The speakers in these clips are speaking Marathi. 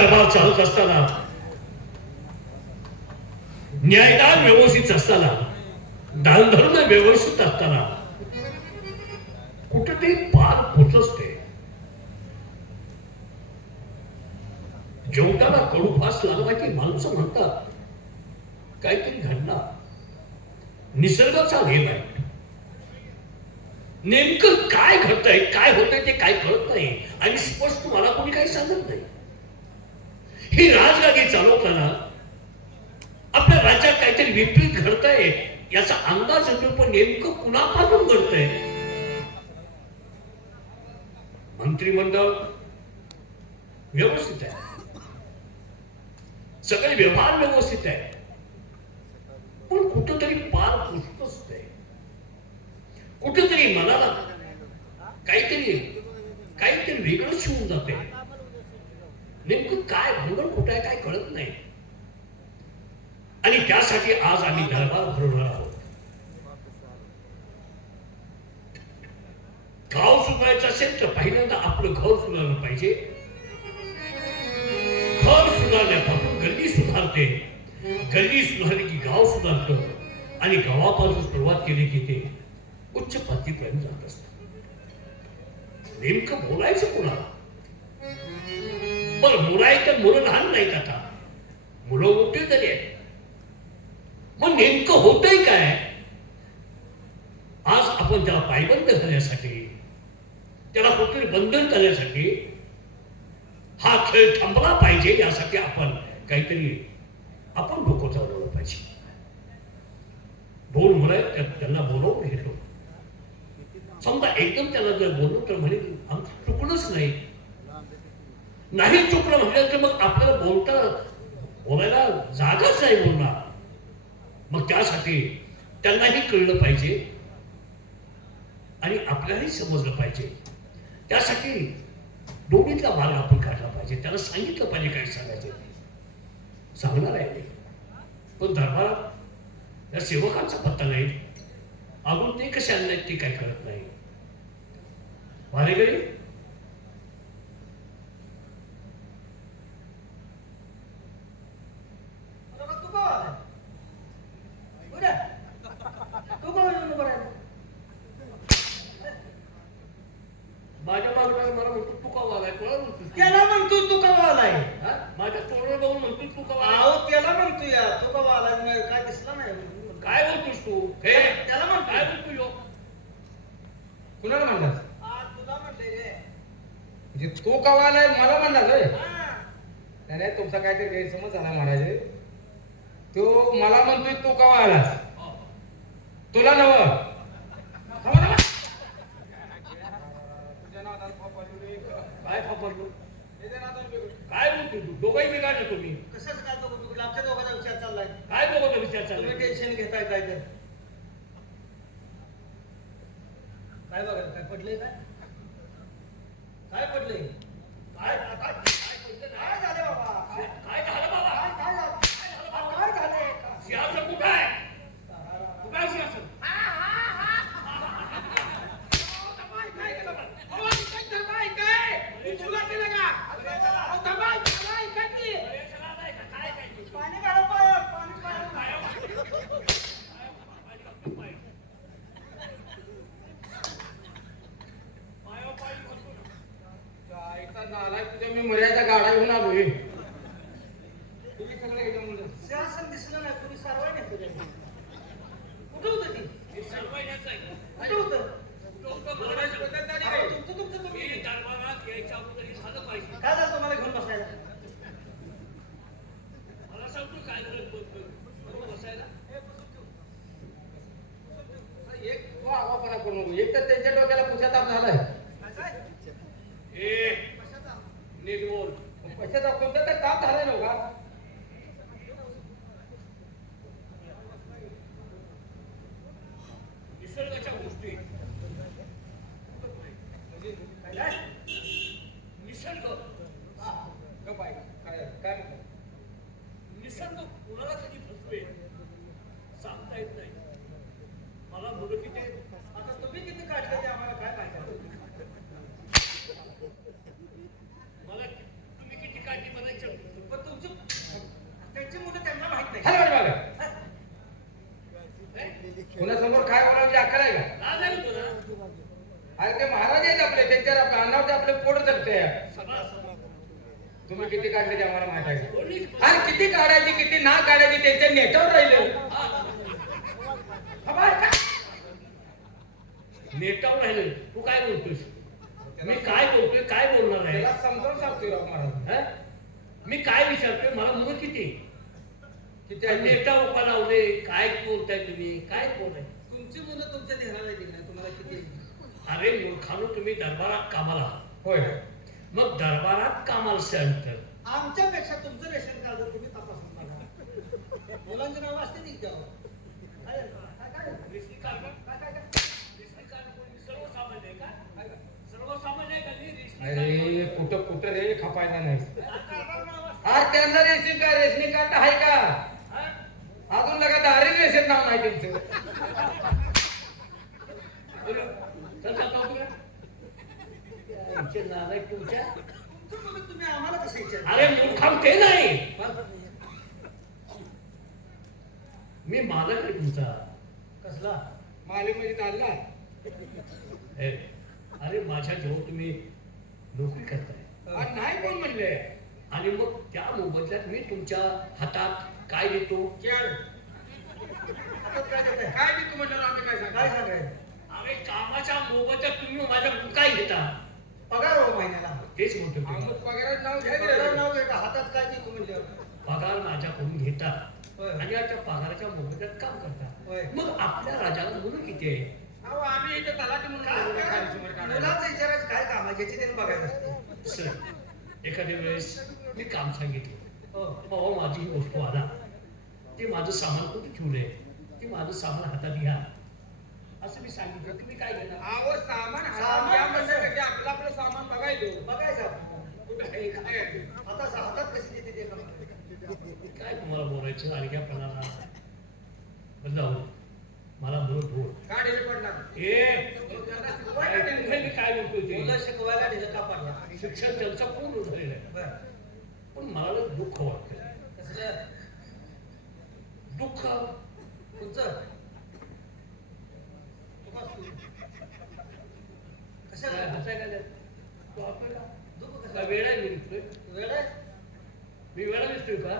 दरबार चालत असताना, न्यायदान व्यवस्थित असताना, दानधर्म व्यवस्थित असताना कुठेतरी पार पोचते. जेवताना कडू फास लागला की माणसं म्हणतात काहीतरी घडणार. निसर्गाचा नियम आहे. नेमकं काय घडतंय, काय होतंय ते काय कळत नाही आणि स्पष्ट मला कोणी काही सांगत नाही. ही राजगादी चालवताना आपल्या राज्यात काहीतरी विपरीत घडतंय याचा अंदाज येतो, पण नेमकं कुणापासून घडतंय? मंत्रिमंडळ व्यवस्थित आहे, सगळे व्यवहार व्यवस्थित आहे, पण कुठंतरी पार पुसतच ते. कुठेतरी मनाला काहीतरी काहीतरी वेगळंच होऊन जाते. नेमकं काय भांगड कुठं आहे काय कळत नाही. आणि त्यासाठी आज आम्ही दरबार भरवणार आहोत. गाव सुधारायचं असेल तर पहिल्यांदा आपलं घर सुधारलं पाहिजे. घर सुधारण्यापासून गल्ली सुधारते, गल्ली सुधारली की गाव सुधारतं आणि गावापासून सुरुवात केली की ते उच्च पातळीपर्यंत जात असत. नेमकं बोलायचं कोणाला? बरं, बोलायचं मुलं लहान नाहीत, आता मुलं मोठे तरी आहेत. मग नेमकं होतंय काय? आज आपण त्याला पायबंद करण्यासाठी, त्याला कुठेतरी बंधन करण्यासाठी, हा खेळ थांबला पाहिजे यासाठी आपण काहीतरी आपण डोकं चालवलं पाहिजे. दोन मुलं आहेत, त्यांना बोलवून घेतो. समजा एकदम त्याला जर बोललो तर म्हणे आमचं चुकलंच नाही. नाही चुकलं म्हटलं तर मग आपल्याला बोलायला जागाच नाही बोलणार. मग त्यासाठी त्यांनाही कळलं पाहिजे आणि आपल्यालाही समजलं पाहिजे. त्यासाठी दोन्हीतला मार्ग आपण काढला पाहिजे. त्याला सांगितलं पाहिजे काय सांगायचं. सांगणार आहे पण दरबारात या सेवकांचा पत्ता नाही. अजून ते कसे आणले ते काही कळत नाही. वारेगडी माझ्या मागं मला म्हणतो तुका वालाय. कोणाला म्हणतो? त्याला म्हणतो तुका वालाय. माझ्या तोंडावर बघून म्हणतो तुका वालाय. अहो त्याला म्हणतो या तुका वालाय. काय दिसला नाही? काय बोलतोस तू? हे त्याला म्हणतो. काय बोलतो यो? कुणाला म्हणलास? तुला म्हणले रे. म्हणजे तो कवालाय मला म्हणलास होय? नाही, तुमचा काहीतरी गैरसमज झाला महाराज. तो मला म्हणतोय तो कवा आलास? तुला नव काय फापरलो? काय बोलतो तू? दोघंही बिघाडले तुम्ही. कसं काय दोघं? आमच्या दोघांचा विचार चाललाय. काय दोघांचा विचार चाललाय? तुम्ही टेन्शन घेताय काय तर? काय बघा काय पडलंय? काय पडलंय? काय काय झाले बाबा? काय झालं बाबा? काय झालं? काय झालंय? सिंहासन कुठं आहे? कुठं आहे सिंहासन? पाणी काढा, पाणी काढा. नालाय तुझ्या मी मर्यादा गाडा घेऊन आलोय. तुम्ही सगळे एकदम सिंहासन दिसलं नाही. तुम्ही सरवाय नाही तुझ्या. कुठं होतं ती? हे सर्वांनाच आहे. कुठं होतं? बोलायची पद्धत झाली अहो, नाही. तुमचं मी दरबारात यायच्या अगोदर हे झालं पाहिजे. काय झालं तुम्हाला घेऊन बसायला? मला सांगतो काय झालं बरोबर बसायला. एक आवापणा करू नको. एक तर त्यांच्या डोक्याला पुशाताप झालाय. ए नीट बोल. पश्चाताप कोणता तर ताप झालाय ना का? निसर्गाच्या गोष्टी निसर्ग काय निसर्ग कुणाला कधी फसवे सांगता येत नाही. मला मुलं किती आता तुम्ही किती काढले ते आम्हाला काय माहिती? मला तुम्ही किती काढली म्हणायचं हलवाडी मागे कुणासमोर काय बोलायची अक्कल आहे का? लाज आहे तुला? अरे ते महाराज आहेत आपले, त्यांच्यावर आपलं अन्नावर आपले पोट जगते. तुम्ही किती काढले ते आम्हाला माहित आहे. अरे किती काढायची किती ना काढायची त्यांच्या नेटावर राहिले. नेटावर राहिले. तू काय बोलतोस? मी काय बोलतोय, काय बोलणार आहे? त्याला समजावून सांगतोय राव महाराज. हा? मी काय विचारतोय, मला मुलं किती? किती आहे? नेटा उभा लावले, काय बोलताय तुम्ही? काय बोलताय? तुमची मुलं तुमच्या ध्यानाला येतील ना, तुम्हाला किती? अरे मूर्खानो, तुम्ही दरबारात कामाला आहात. होय. मग दरबारात कामाला सेंटर आमच्यापेक्षा तुमचं रेशन कार्ड तुम्ही तपासून बघा. मुलांची नाव असते ती द्यावं. काय काय काय रेशनिंग कार्ड काय काय काय? रेशनिंग कार्ड कोणी सर्वसामान्य आहे का? सर्वसामान्य आहे का नाही रेशनिंग अरे कार्ड? कुठं कुठं रे खपायला नाही. कार्डावर नाव असतं. आज त्यांना रेशनिंग कार्ड आहे का? हा? अजून लगा दारी रेशन नाव नाही त्यांचं. चल जातो तुला. नालायक तुमच्या. तुमचं मुलं तुम्ही आम्हाला कसं विचारता? अरे मूर्खाम ते नाही. मी मालक आहे तुमचा. कसला? मालिक म्हणजे चालला. हे, अरे माझ्या जवळ तुम्ही नोकरी करताय आणि नाही कोण म्हणले. आणि मग त्या मोबदल्यात मी तुमच्या हातात काय देतो? आता काय देताय? काय मी तुम्हाला आम्ही काय काय सांगायचं? सांगायचं? अरे कामाच्या मोबदल्यात तुम्ही माझ्याकडून काय घेता? पगार हो महिन्याला. तेच म्हणतो मी. मग पगारात नाव पगारावर घ्यायचं. नाव घ्या, हातात काय देतो म्हणजे? पगार माझ्याकडून घेता होय. आणि त्या पगाराच्या मोबदल्यात काम करता. होय. मग आपल्या राजाला मुलं किती आहे? अहो आम्ही इथे तलाठी म्हणून काय आलो काय? खाली समोर काढायला. मुलाचं विचारायचं काय काम आहे, ज्याची त्यांनी बघायचं असते. सर, एखाद्या वेळेस मी काम सांगितलं, हो. बाबा माझी ही वस्तू आला, ते माझं सामान कुठे ठेवलंय, ते माझं सामान हातात घ्या, असं मी सांगितलं. तुम्ही काय घेणार? अहो सामान सामान या म्हणण्यापेक्षा आपलं आपलं सामान बघायचं. बघायचं आपण. कुठं आहे काय आहे? हातात कशी देते ते काम. काय तुम्हाला बोलायचं आणख्यापणाला बदलावं. मला मुलं ढोळ. का ढिले पडणार? मी काय म्हणतोय मुलं ते? शिकवायला ढिलं का पडला? शिक्षण त्यांचं पूर्ण झालेलं आहे, बरं. पण मला लय दुःख वाटतं. कसलं? दुःख तुमचं? कशाला? काय हसायला लागलं? तू हसतोय का? दुःख का कशाला? वेळा आहे मी दिसतोय? वेळ आहे? मी वेळा दिसतोय का?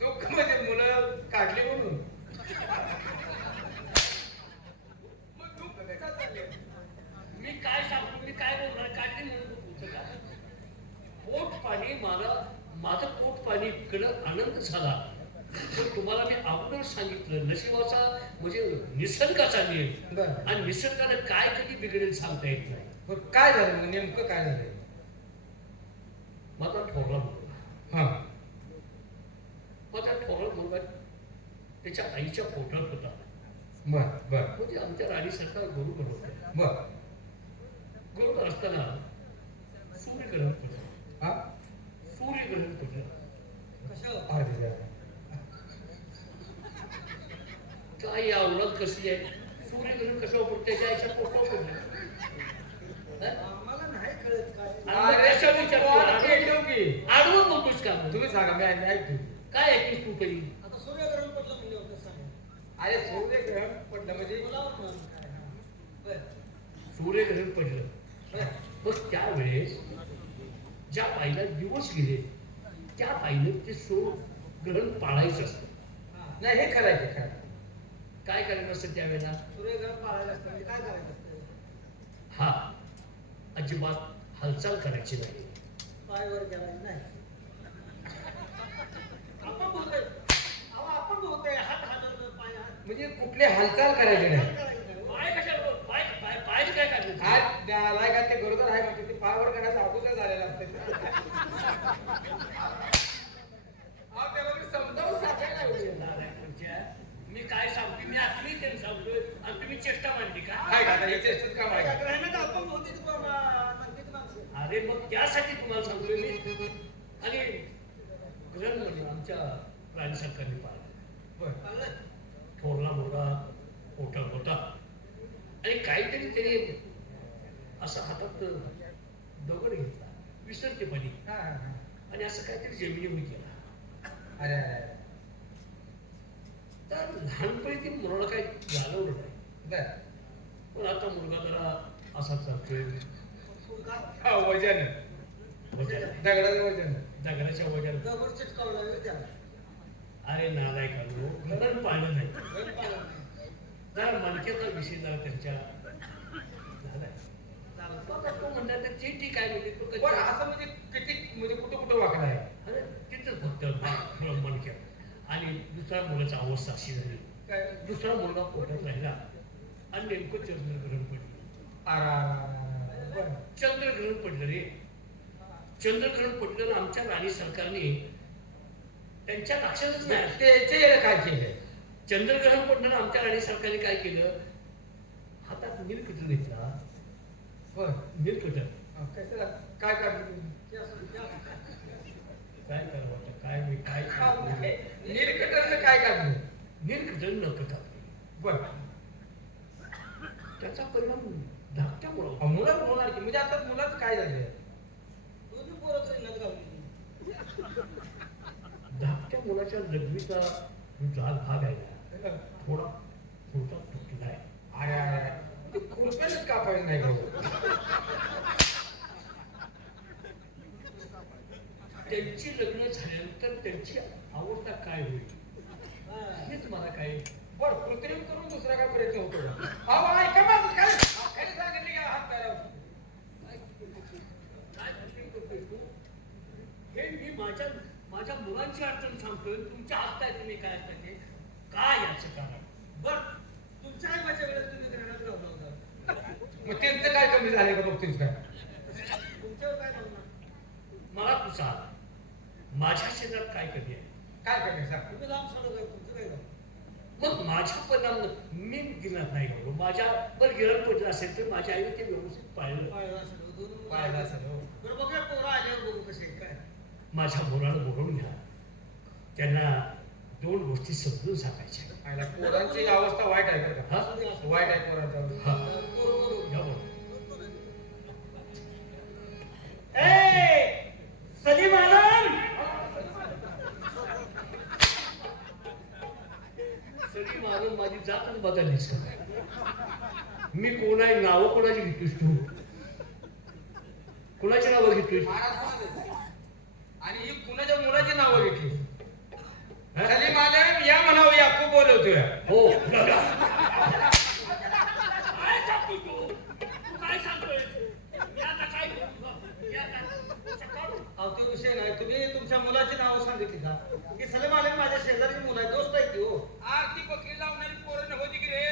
दुःख म्हणजे मुलं काढली म्हणून. मग दुःख ते का चाललंय? मी काय सांगतो, मी काय बोलणार? काढली म्हणून दुःख होतं का? पोट पाणी माझं पोट पाणी इतकं आनंद झाला. पण तुम्हाला मी अगोदर सांगितलं, नशिबाचा म्हणजे निसर्गाचा नियम, बरं. आणि निसर्गाने काय कधी बिघडेल सांगता येत नाही. बरं, काय झालं मग? नेमकं काय झालं? माझा थोरला मुलगा, हा. माझा थोरला मुलगा त्याच्या आईच्या पोटात होता. बर बर म्हणजे आमच्या राणीसारखा गुरुकर होता. बर. गुरुकर असताना सूर्यग्रहण पडलं. हा. सूर्यग्रहण पडलं. कशावर? अरे काय या औलाद कशी आहे? सूर्यग्रहण कसं पडतं? त्याच्या आईच्या पोटात पडलं. आम्हाला नाही कळत काय. अरे, कशाला विचारतो? तुम्ही ऐकलं की? आडवं बोलतोस का? तुम्ही सांगा, मी ऐकतो. काय ऐकलीस तू तरी? आता सूर्यग्रहण पडलं म्हणजे होतं सांगा. अरे सूर्यग्रहण पडलं म्हणजे मुलावर म्हणून काय? हा. बरं. सूर्यग्रहण पडलं. बरं. मग त्यावेळेस ज्या बाईला दिवस गेले, त्या बाईनं ते सूर्यग्रहण पाळायचं असतं. हा. नाही, हे खरं आहे, हे खरं आहे. काय करायचं असतं त्यावेळेला? सूर्यग्रहण पाळायला असतं म्हणजे काय करायचं असतं? हा, अजिबात हालचाल करायची नाही. पाय वर करायचं नाही. आपण बोलतोय. अहो, आपण बोलतोय. हात हलवलं, पाय हात. म्हणजे कुठली हालचाल करायची नाही. करायचं नाही. पाय कशाला? पाय पाय पाय काय काढलं? आज द्यालाय का ते गरोदर आहे म्हणते, ते पायावर करायचं अगोदर झालेलं असते. त्याला मी समजावून सांगायला तुमच्या मी काय सांगतो, मी आतली त्यांनी सांगतोय आणि तुम्ही चेष्टा मांडली का? काय का आता हे चेष्टाच काम आहे का? ग्रहणात आपण बोलतोय ती पण, म्हणते माणसं. अरे मग त्यासाठी तुम्हाला सांगतोय मी. आणि ग्रहण म्हणून आमच्या राज्य सरकारने पाळलं. बरं. पाळलं? थोरला मुलगा पोटात होता आणि काहीतरी त्याने असा हातात दगड घेतला विसरतेपणी हा, हा, हा. आणि असं काहीतरी जमिनीवर गेला. अरे अरे तर लहानपणी ती मुलाला काही जाणवलं नाही. बर पण आता मुलगा जरा असा चालतोय हा वजन वजन दगडाचं वजन दगडाच्या वजन. जबर चिटकावला होय त्याला. अरे नालाय का घरण पाळलं नाही. घर पाहिलं नाही. जरा मनकेचा विषय जरा त्यांच्या झालाय. झालं. तो आता तो म्हणणार तर ठीक आहे म्हणजे तो पण कधी- असं म्हणजे किती म्हणजे कुठं कुठं वाकडा आहे अरे तिथंच फक्त मनक्यात. आणि दुसऱ्या मुलाची अवस्था अशी झाली. काय दुसरा मुलगा पोटात राहिला आणि नेमकं चंद्रग्रहण पडलं. बरं. चंद्रग्रहण पडलं रे. चंद्रग्रहण पडलं आणि आमच्या राणी सरकारने त्यांच्या लक्षातच नाही. त्याचे काय केलं चंद्रग्रहण पडलं आणि आमच्या राणी सरकारने काय केलं, हातात नीलकटर घेतला. बर नीलकटर कसं काय काढलं ते असं ते असं. काय करावं आता, काय मी काय नीलकटरनं काय काढलं नीलकटर नक कापली. बर त्याचा परिणाम धाकट्या मुलावर. मुलं होणार की म्हणजे आता मुलाचं काय झालं दोन्ही पोरं तरी नग गावली. धाकट्या मुलाच्या लघवीचा जो हा भाग आहे ना, थोडा थोडा तुटलाय. अरे अरे ते खुरप्यानंच कापायचं नाही का त्यांची लग्न झाल्यानंतर त्यांची अवस्था काय होईल हा. हेच मला काय. बर कृत्रिम करून दुसरा काय प्रयत्न होतो का अहो ऐका माझं काय खरं सांगितलं की हात पायावर. काय गोष्टी करतोय तू? हे मी माझ्या मुलांची अडचण सांगतोय. तुमच्या हात तुम्ही काय असता ते काय याचं कारण. बर तुमच्या आई माझ्या वेळेस तुम्ही ग्रहणात लावला होता. मग त्यांचं काय कमी झालं का बघतोस काय तुमच्यावर काय लावणार? मला तू सांग, माझ्या शेतात काय कमी आहे. काय करणार सांग तुम्ही लांब सोडत आहे, तुमचं काय लावणार? मग माझ्या परिणाम मी गिरणात नाही घालू. माझ्या बर गिरण पडलं असेल तर माझ्या आईने ते व्यवस्थित पाळलं. पाळलं असेल, दोन मुलं पाळलं असेल, हो. बरं बघूया पोरं आल्यावर बघू कसे आहेत, काय. माझ्या मुलाला बोलवून घ्या. त्यांना दोन गोष्टी समजून सांगायच्या. आईला पोरांची अवस्था वाईट आहे बरं हा? का वाईट आहे पोरांची अवस्था. हा. पोरं बोलू. या बोल. सलीम आलम. सगळी मारून माझी जातच बदललीस का? मी कोण आहे, नावं कोणाची घेतोस तू? कोणाची नावं घेतोस? महाराज कोणाचे? आणि ही कुणाच्या मुलाची नावं घेतली हा? सलीम आलम या म्हणावं याकूब बोलवतोय हो बघा. काय सांगतोय तू? तू काय सांगतोय? मी आता काय करू? मी आता काढू. अहो तो विषय नाही, तुम्ही तुमच्या मुलाची नावं सांगितली का की सलीम आलम माझ्या शेजारी मुलं आहे, दोस्त आहे ती हो. आरती बकरी लावणारी पोरं होती की रे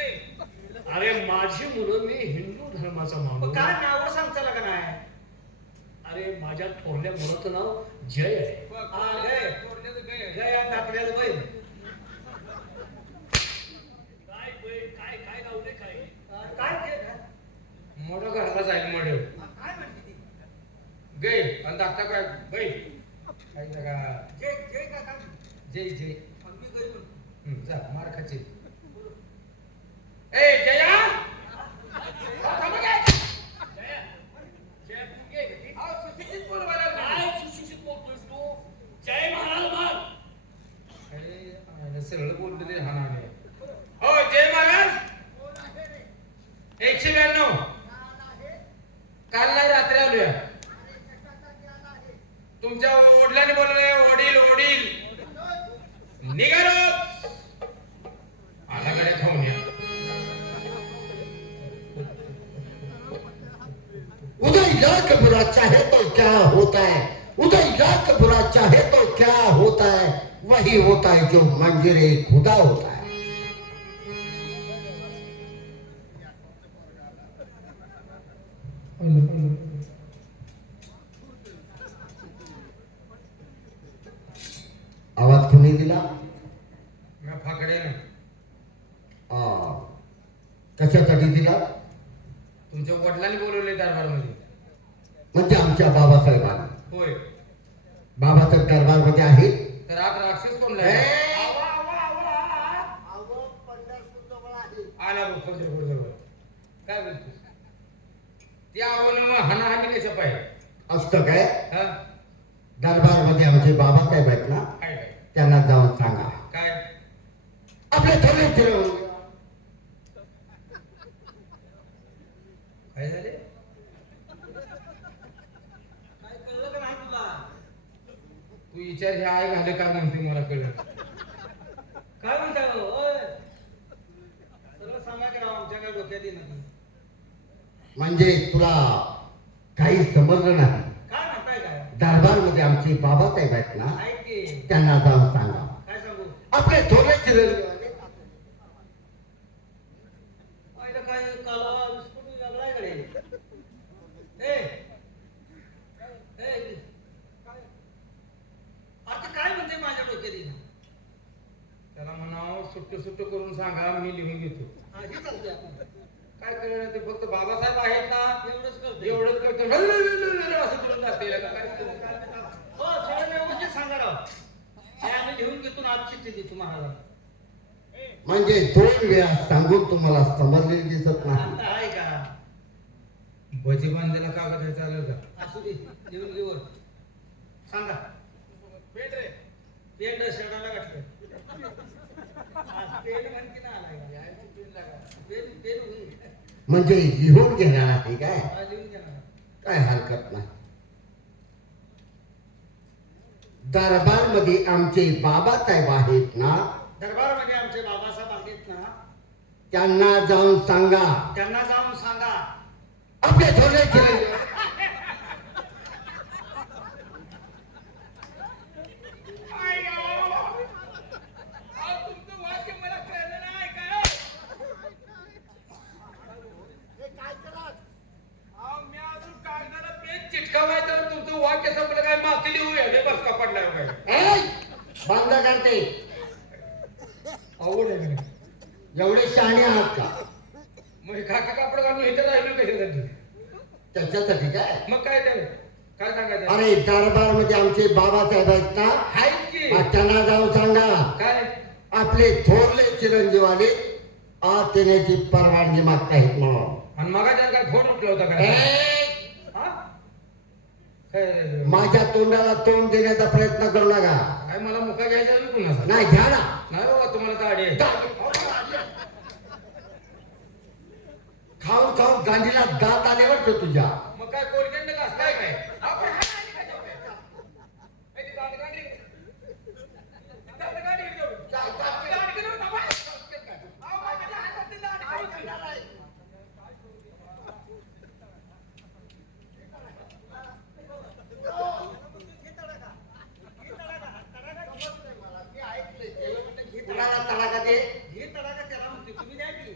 अरे माझी मुलं, मी हिंदू धर्माचा मग माणूस. काय नावं सांगताला का नाही? अरे माझ्या थोरल्या मुलाचं नाव जय आहे. हा, गय. पोरल्याचं गय. जय आणि टाकलेलं बैल. काय बैल, काय काय लावले काय? काय ते काय? मोठं घरला जाईल मॉडेल काय म्हणते ती? गय आणि दाखता काय गय काही का जय जय का काय? जय जय आम्ही गय म्हणतो. जा मार खाची ए जया थांबा काय जय, जय तू घे घरी. अहो सुशिक्षित पोरं बोलायला काय लागले. सुशिक्षित बोलतोयस तू? जय महाराज म्हण. अरे आयला सरळ बोलतो ते हाणाने हो जय महाराज 192 काल नाही रात्री आलोय तुमच्या वडिलांनी बोलवलंय वडील वडील निघालो आला गाड्या खाऊन या उदय लाख बुरा चाहे तो क्या होता है, उदय लाख बुरा चाहे तो क्या होता है, वही होता है जो मंजरे खुदा होता है. आवाज कुणी दिला? मी फाकड्यानं कशासाठी दिला? तुमच्या वडिलांनी बोलवले दरबारमध्ये म्हणजे आमच्या बाबासाहेबांना. होय बाबासाहेब दरबारमध्ये आहे. तर आज राक्षस कोण ए! अहो, पंढरपूर जवळ आहे. आला बघ पंढरपूर जवळ काय बोलतोस ते आवडून हाणाहाणी कशा पाहिजे असतं काय? हा दरबारमध्ये आमचे बाबासाहेब आहेत ना, काय काय त्यांना जाऊन सांगा काय आपले थोडे चिरंजीव काय झाले काय कळलं का नाही तुला? तू विचार हे आहे घाले का म्हणते मला कळलं काय म्हणताय हो? ओय. सरळ सांगा की राव, आमच्या काय डोक्यात येणार नाही. म्हणजे तुला काही समजलं नाही काय म्हणताय काय? दरबारमध्ये आमचे बाबासाहेब आहेत ना ऐक की. त्यांना जाऊन सांगा काय सांगू? आपले थोडे चिरंजीव पहिलं काय कालवा बिस्कुट वेगळा आहे कडे. ए ए, काय? आता काय म्हणते माझ्या डोक्यात येईना? त्याला म्हणावं सुट्ट करून सांगा मी लिहून घेतो हा, हे चालतंय आपण. काय कळलं ते फक्त बाबासाहेब आहेत ना एवढंच करतो. एवढंच करतो असं तुला जाते काय हो, सगळं व्यवस्थित सांगा राव. हे आम्ही लिहून घेतो ना, आज चिठ्ठी देतो महाराज. म्हणजे 2 वेळा सांगून तुम्हाला समजलेले दिसत नाही आता आहे का? भजी बांधायला कागद आहे चालेल का असू दे, लिहून घेऊ वर. सांगा. पेट रे पेंड शेडाला घातलं. आज पेंड म्हणते ना आलाय का? पेन होईल. म्हणजे लिहून घेणार आहे काय हा, लिहून घ्या ना. काय हरकत नाही दरबारमध्ये आमचे बाबासाहेब आहेत ना दरबारमध्ये आमचे बाबासाहेब आहेत ना, त्यांना जाऊन सांगा त्यांना जाऊन सांगा आपले थोडे चिरंजीव तुमचं वाक्य मला कळलं नाही काय मी अजून कागदाला पेन चिटकावायचं तुमचं वाक्य संपलं काय माती लिहू हे बस का पडलाय काय बंद करते आवड आहे का नाही? एवढे शहाणे आहात का मग काका कापड घालून ह्याच्यात राहिलो कशासाठी त्याच्यासाठी काय मग काय त्याला काय सांगायचं अरे दरबारमध्ये आमचे बाबासाहेब आहेत ना आहेत की त्यांना जाऊन सांगा काय आपले थोरले चिरंजीव आले आत येण्याची परवानगी मागतायत म्हणून आणि मगाच्या काय फोन उठला होता काय हा? काय माझ्या तोंडाला तोंड देण्याचा प्रयत्न करू नका काय मला मुका घ्यायचा आहे कुणाचा नाही घ्या ना नाही बाबा तुम्हाला दाढी आहे खाऊन खाऊन गांधीला दात आले वाटतं तुझ्या मग काय कोलगेट घास काय काय आपण हाय आणि काय जाऊया? ए, ती दाढी काढली. दाढी काढली घेऊन. दाढी घेऊन बाबा. अहो, माझ्या हातात ती दाढी काढली. कुणाला तडाखा दे हे तडाखा त्याला म्हणते, तुम्ही द्या की.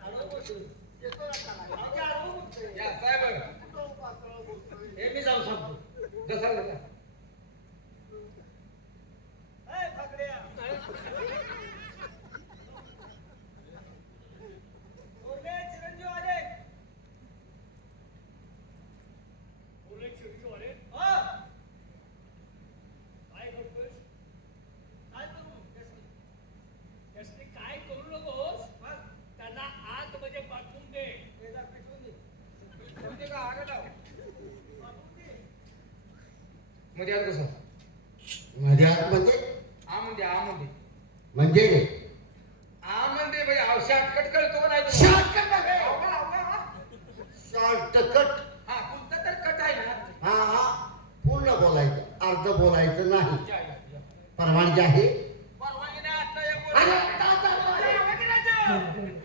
आडवं बोलतोय. देतो ना तडाखा. अहो, ते आडवं बोलतोय. या, साहेब. हे मी जाऊन सांगतो. जसा जसा. ए, फाकड्या. थोरले चिरंजीव आले. थोरले चिरंजीव आले? हो. काय करतोयस? काय करू? त्यासनी. त्यासनी काय करू नकोस, मग? त्यांना आतमध्ये पाठवून दे. हे जा, पेटवून दे. म्हणजे का आग लाव. पाठवून दे. मध्ये आत कसं मध्ये आत म्हणजे आ म्हणजे आ म्हणजे म्हणजे आ म्हणजे म्हणजे शॉर्टकट कळतो का नाही Shortcut तुम्हाला? आहे. अवघड, अवघड, हा. शॉर्टकट हा तुमचा तर कट आहे ना हा हा पूर्ण बोलायचं अर्ध बोलायचं नाही या, या, या. परवानगी आहे परवानगी नाही, आता एक बोल. अरे, परवानगी नाही द्यायचं.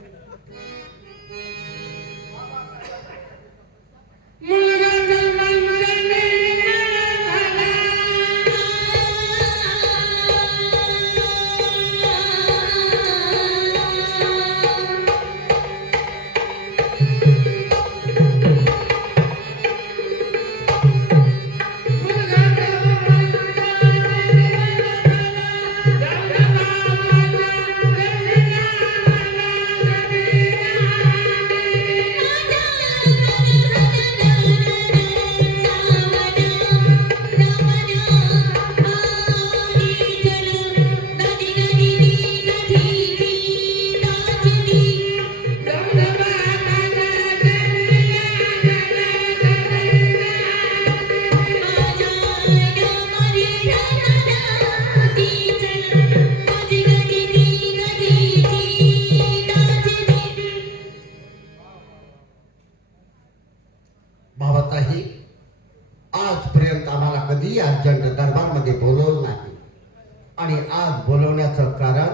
आज बोलवण्याचं कारण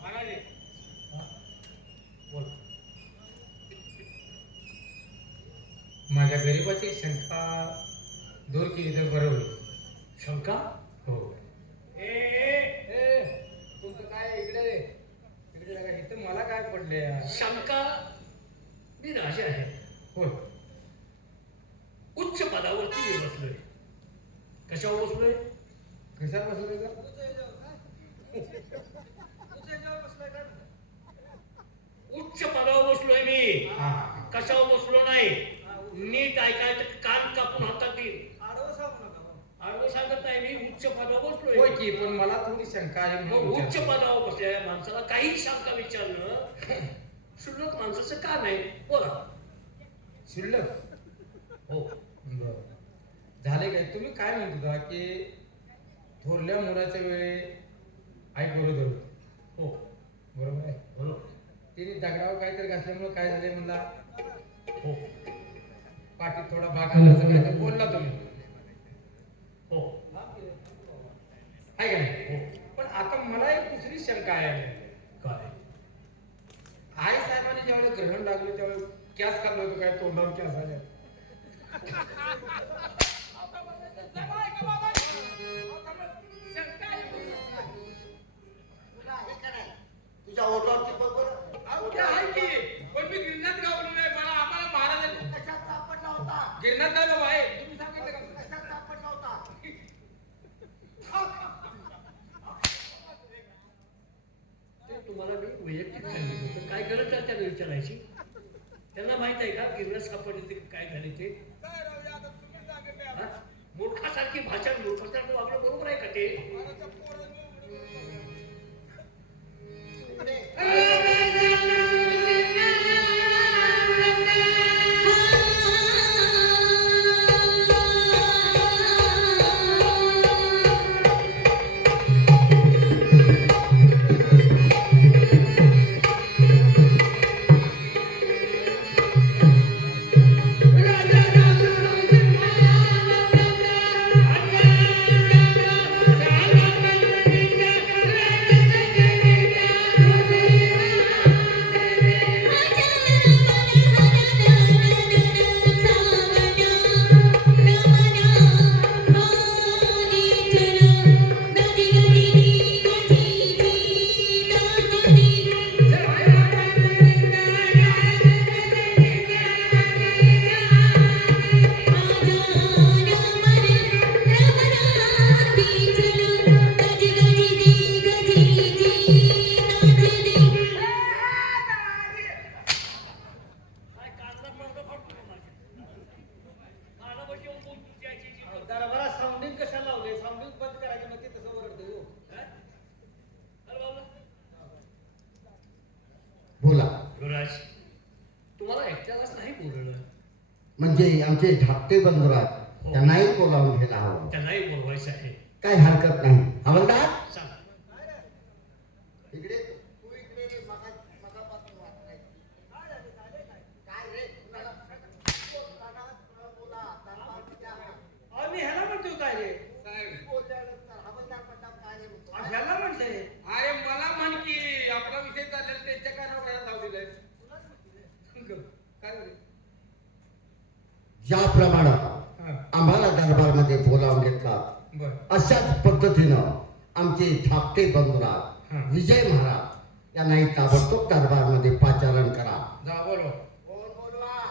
म्हणाले बोल. माझ्या गरीबाची शंका दूर केली तर बरं होईल. शंका हो. ए तुमचं काय इकडे बघा, इथं मला काय पडले यार. शंका मी राजा आहे. होय. उच्च पदावरती मी बसलोय. कशावर बसलोय? कसा बसलोय का? तुझं याच्यावर काय? तुझं याच्यावर बसलाय का? उच्च पदावर बसलोय मी. हा. कशावर बसलो नाही. नीट ऐकायचं, कान कापून हातात येईल. आडवं सांगू नका हो. आडवं सांगत नाही मी. उच्च पदावर होय बसलोय. की, पण मला थोडी शंका आहे मग म्हणून उच्च विचारतो. पदावर बसलेल्या माणसाला काही शंका विचारणं शुल्लक माणसाचं का नाही? बोला. शिल्लक हो. बर झाले काय? तुम्ही काय म्हणत होता की थोरल्या मुलाच्या वेळी आई बरोबर होती. हो. बरोबर आहे. बरोबर. तिने दगडावर काहीतरी घातल्यामुळे काय झाले म्हणला, हो. पाठीत थोडा भाग आला असं काहीतरी बोलला तुम्ही. हो. आहे का नाही? हो. पण आता मला एक दुसरी शंका आहे. काय? आई साहेबांनी ज्यावेळेस ग्रहण लागलं त्यावेळेस कॅस खाल्लं होतं, काय तोंडावर कॅस आल्या. तुझ्या ओठावरती बघ बरं. अहो, ते आहे की, पण मी गिरणात गावलो नाही. मला आम्हाला महाराज कशात सापडला होता? गिरणात नाही बाबा आहे. तुम्ही सांगितलं का? कशात सापडला होता? ते तुम्हाला मी वैयक्तिक सांगितलं होतं. काय गरज आहे त्यांना विचारायची? त्यांना माहित आहे का गिरणं सापडले ते काय झाले ते? काय राहू आता तुम्ही सांगितलं. हा? मूर्खासारखी भाषा, मूर्खासारखं वागणं बरोबर आहे का ते? महाराजच्या पोरांनी काय कानाला पडलं फाटलं का माझ्या? कानापाशी येऊन बोलतो त्याची जी बोलतो. दरबारात साऊंडिंग कशाला लावले? साऊंडिंग बंद करायचं मग ते तसं ओरडतं हो. हा? अरे बाबा. बोला. युवराज, तुम्हाला एकट्यालाच नाही बोलवलं. म्हणजे आमचे धाकटे बंधू आहेत, त्यांनाही बोलावून घ्यायला हवं. त्यांनाही बोलवायचं आहे. काही हरकत नाही. हवलदार सांग. इकडे तू इकडे रे, मगापासून वाट नाही. काय रे? बोला. अहो, मी ह्याला म्हणतोय काय रे? साहेब, बोलल्यानंतर हवलदार म्हणतात काय रे म्हणतो. अहो, ह्याला म्हणतोय. अरे मला म्हण की आपला विषय चाललेला त्यांच्या कानावर घ्यायला जाऊ दिलाय. काय झालं? ज्याप्रमाणे हा, आम्हाला दरबारमध्ये बोलावून घेतलं, बर. अशाच पद्धतीनं आमचे धाकटे बंधुराज हं. विजय महाराज यांनाही ताबडतोब दरबारमध्ये पाचारण करा. जा बोलो.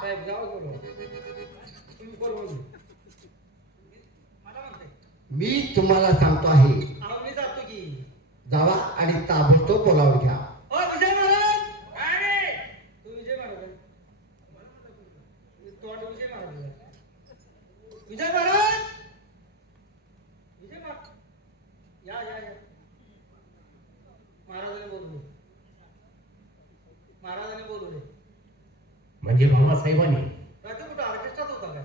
साहेब जाऊ बोलो. तुम्ही बोल बोलू. मला म्हणतोय. मी तुम्हाला सांगतो आहे, अहो, मी जातो की. जावा आणि ताबडतोब बोलावून घ्या. अहो, विजय महाराज. काय रे? तू विजय महाराज आहे. तोंड विजय महाराज आहे. विजय महाराज. विजय महाराज. या या या. महाराजाने बोलवले. महाराजाने बोलवले. म्हणजे बाबासाहेबांनी रात्री कुठं ऑर्केस्ट्रात होता काय?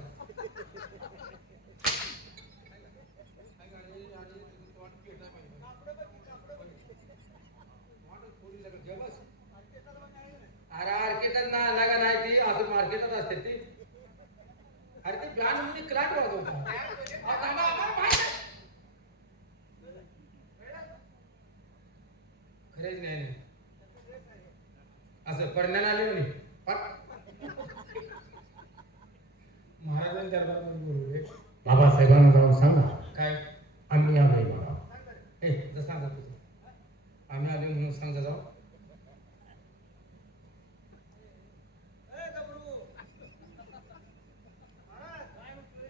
अरे मार्केटात ना लागा नाही ती अजून मार्केटात असते ती. अरे ती ब्रँड म्हणजे क्लाट वाजवतो. खरेच नाही असं परिणाम आले म्हणे महाराजांनी दरबारामध्ये बोलवले. बाबासाहेबांना जाऊन सांगा काय आम्ही आलोय मला. ए जसं सांगा तुझं आम्ही आले म्हणून सांगा जाऊ. ए गबरू महाराज काय म्हणतोय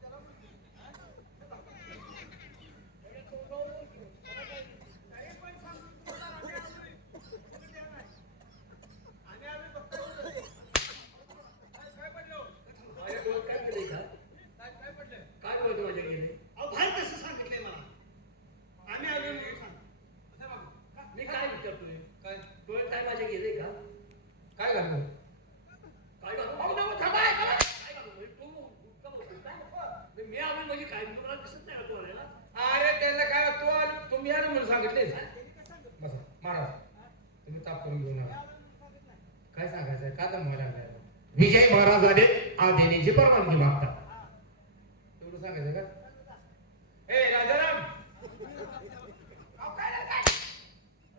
त्याला काही पण सांगू तुम्हाला आम्ही आलोय तुम्ही द्या नाही आम्ही आम्ही बघतोय काय पडलो माझ्या डोळ्यात काय केलंय का? काय पडलं काय बोलतो माझ्या गेले? अहो बाहेर कसं सांगितलंय मला आम्ही आलोय म्हणून सांग असं बाबू मी काय विचारतोय? काय डोळ्यात काय माझ्या गेले का? काय घालतो काय घालू? अहो, नको, थांबा, थांबा. काय घालू? म्हणजे तू उत्तम होतोस काय? मी आलोय म्हणजे काय? मी तुम्हाला दिसत नाही का तू आलेला? अरे त्यांना काय तू आलो तुम्ही आलो म्हणून सांगितले त्यांनी काय सांगितलं बसा महाराज तुम्ही ताप करून घेऊन आला काय सांगायचंय का दमवायला लागलाय विजय महाराज आले आज येण्याची परवानगी मागतात. एवढं सांगायचं का ए राजाराम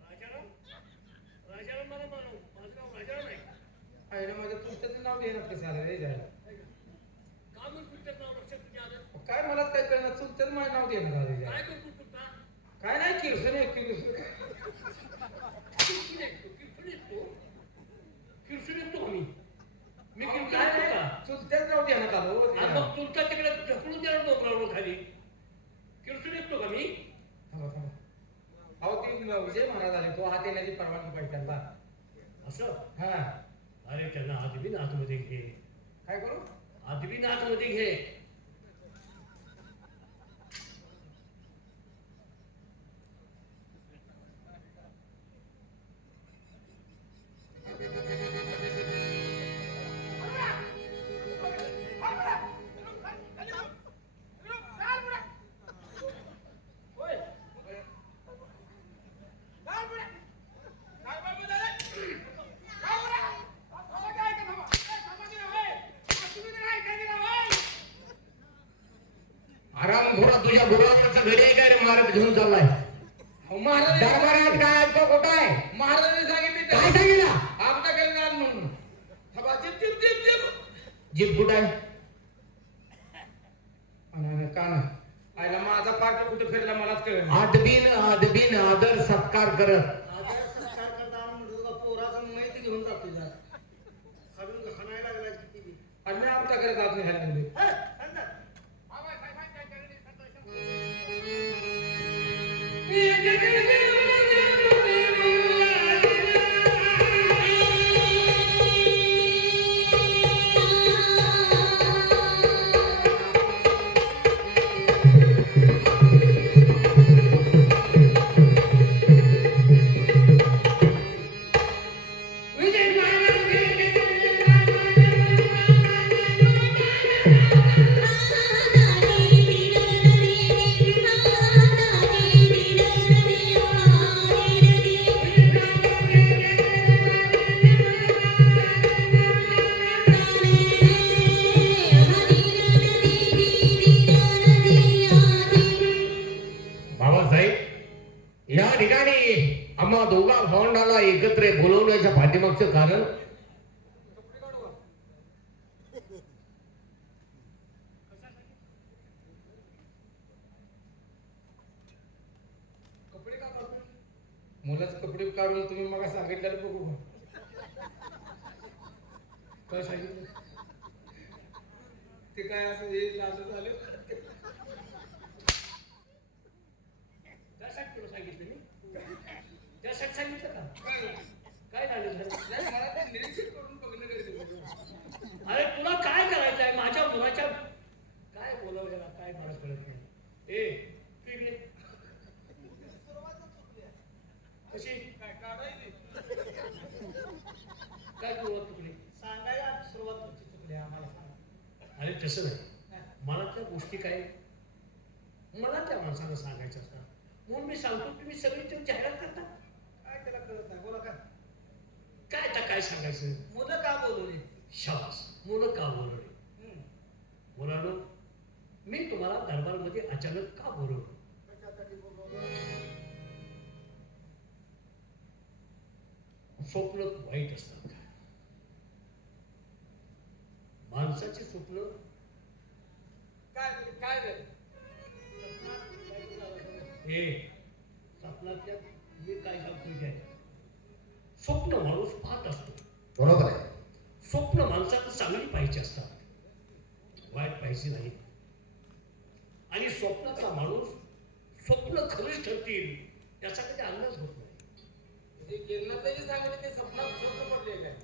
राजाराम? राजाराम मला म्हणू. माझं नाव राजाराम आहे. आहे ना माझ्या तुमच्याचं नाव घेणार कसं आलं रे जायला का म्हणून तुमचं नाव लक्षात तुझ्या आलं? काय मलाच काय कळणार तुमच्याच माझं नाव घेणार आलं काय जायला करतो तुझा? काय नाही किरसून आहे किरसून किरसून येतो, किरसून येतो. किरसून येतो का मी? मी अहो, किरसून काय येतो नाही का? तुमच्याच नाव घेण्यात आलं आणि मग तुमच्या तिकडे ढकलून द्या डोंगरावर खाली. किरसून येतो का मी? थांबा थांबा अहो ती विजय महाराज आले तो हात येण्याची परवानगी पाहिजे त्यांना असं? हा अरे त्यांना आदबीन आतमध्ये घे. काय करू आदबीन आतमध्ये घे. आराम घोडा तुझ्या गुरुवाचा घरी आहे काय रे महाराज घेऊन चाललाय? अहो, महाराज दरबारात काय ऐकतो कुठं आहे? महाराजांनी सांगितले काय सांगितलं? आमचा काही जाण म्हणून थांबा chip chip chip chip jeep कुठं आहे? आणि का ना आईला माझा पार्ट कुठे फिरला मलाच कळलं आदबीन आदबीन आदर सत्कार करत आजार सत्कार करता म्हणतो का पोराचा माहिती घेऊन जातो जा खालून हाणायला लागला किती बी. आणि मी आमच्या घरी जात नाही ह्याला मुली हे, अंदर. बाबासाहेब या ठिकाणी आम्हा दोघा भावंडाला एकत्र बोलवण्याच्या पाठीमागचं कारण कपडे का काढतो मुलाचे कपडे काढून तुम्ही मग सांगितलेलं बघू का? काय सांगितलं ते काय असं हे लाजत झालं त्यासाठी तुला सांगितलं मी? त्यासाठी सांगितलं का? काय काय झालं झालं? नाही, मला ते निरीक्षण करून बघणं गरजेचं आहे. अरे तुला काय करायचं आहे? माझ्या मुलाच्या काय बोलावलेला काय मला कळत नाही. ए तू इकडे सुरुवातच चुकली आहे. कशी काय काढायची काय सुरुवात तुकडे? सांगायला सुरुवात तुमची चुकली आहे, आम्हाला सांगा. अरे तसं नाही. मला त्या गोष्टी काय मला त्या माणसाला सांगायचं असतात म्हणून मी सांगतो तुम्ही सगळी ते जाहिरात करता. काय त्याला कळत नाही बोला का काय आता काय सांगायचं? मुलं का बोलवली शाबास मुलं का बोलवले? बोलालो मी तुम्हाला दरबारमध्ये अचानक का बोलवलं? कशासाठी बोलवलं स्वप्न वाईट असतात. माणसाची स्वप्न काय काय रे हे स्वप्नातल्या मी काय सांगतो काय स्वप्न माणूस पाहत असतो. बरोबर आहे. स्वप्न माणसाला चांगली पाहिजे असतात, वाईट पाहिजे नाही. आणि स्वप्नातला माणूस स्वप्न खरीच ठरतील याचा कधी अंदाज होत नाही. म्हणजे किरणाचं जे सांगितलं ते स्वप्नात स्वप्न पडले काय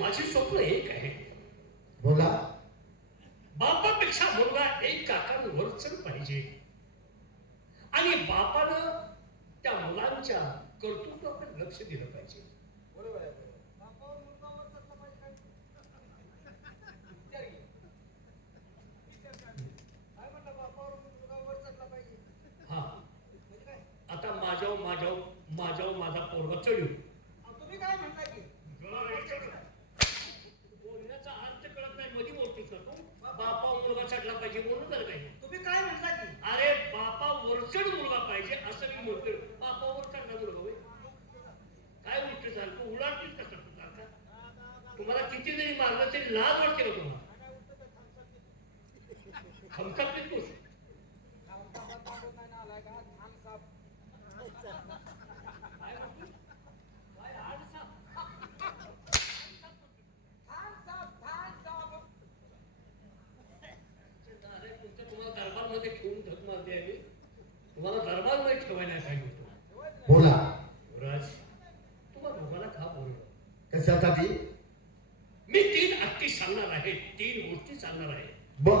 माझे स्वप्न एक आहे. बोला. बापापेक्षा मुलगा एक काकांवरचड पाहिजे आणि बापानं त्या मुलांच्या कर्तृत्वाकडे लक्ष दिलं पाहिजे. बरोबर आहे बापावर मुलगावर चढला पाहिजे काय? विचार घे. विचार काय? काय म्हणलं बापावर मुलगावर चढला पाहिजे? हा म्हणजे काय? आता माझ्यावर माझा पोरगा चढू. तुम्ही काय म्हणता की? बोलण्याचा अर्थ कळत नाही, मध्ये बोलतोस का तू? बापा मुलगा चढला पाहिजे बोलू तर काय? तुम्ही काय म्हणता की? अरे बापा वरचढ मुलगा पाहिजे असं मी म्हणतोय. बापावर चढला मुलगा होय? काय उलट झालं? तू उलाटलीस का का? तुम्हाला किती जरी मारलं तरी लाज वाटते का तुम्हाला? खमकापली तूच. काय म्हणतो? काय आडसा? अरे तुमच्या तुम्हाला दरबारमध्ये ठेवून धक मारते आम्ही. तुम्हाला दरबारमध्ये ठेवायला सांगितलं. बोला. युवराज, तुम्हाला दोघांना का बोललो? कशासाठी? मी 3 अट्टी सांगणार आहे, 3 गोष्टी सांगणार आहे. बर.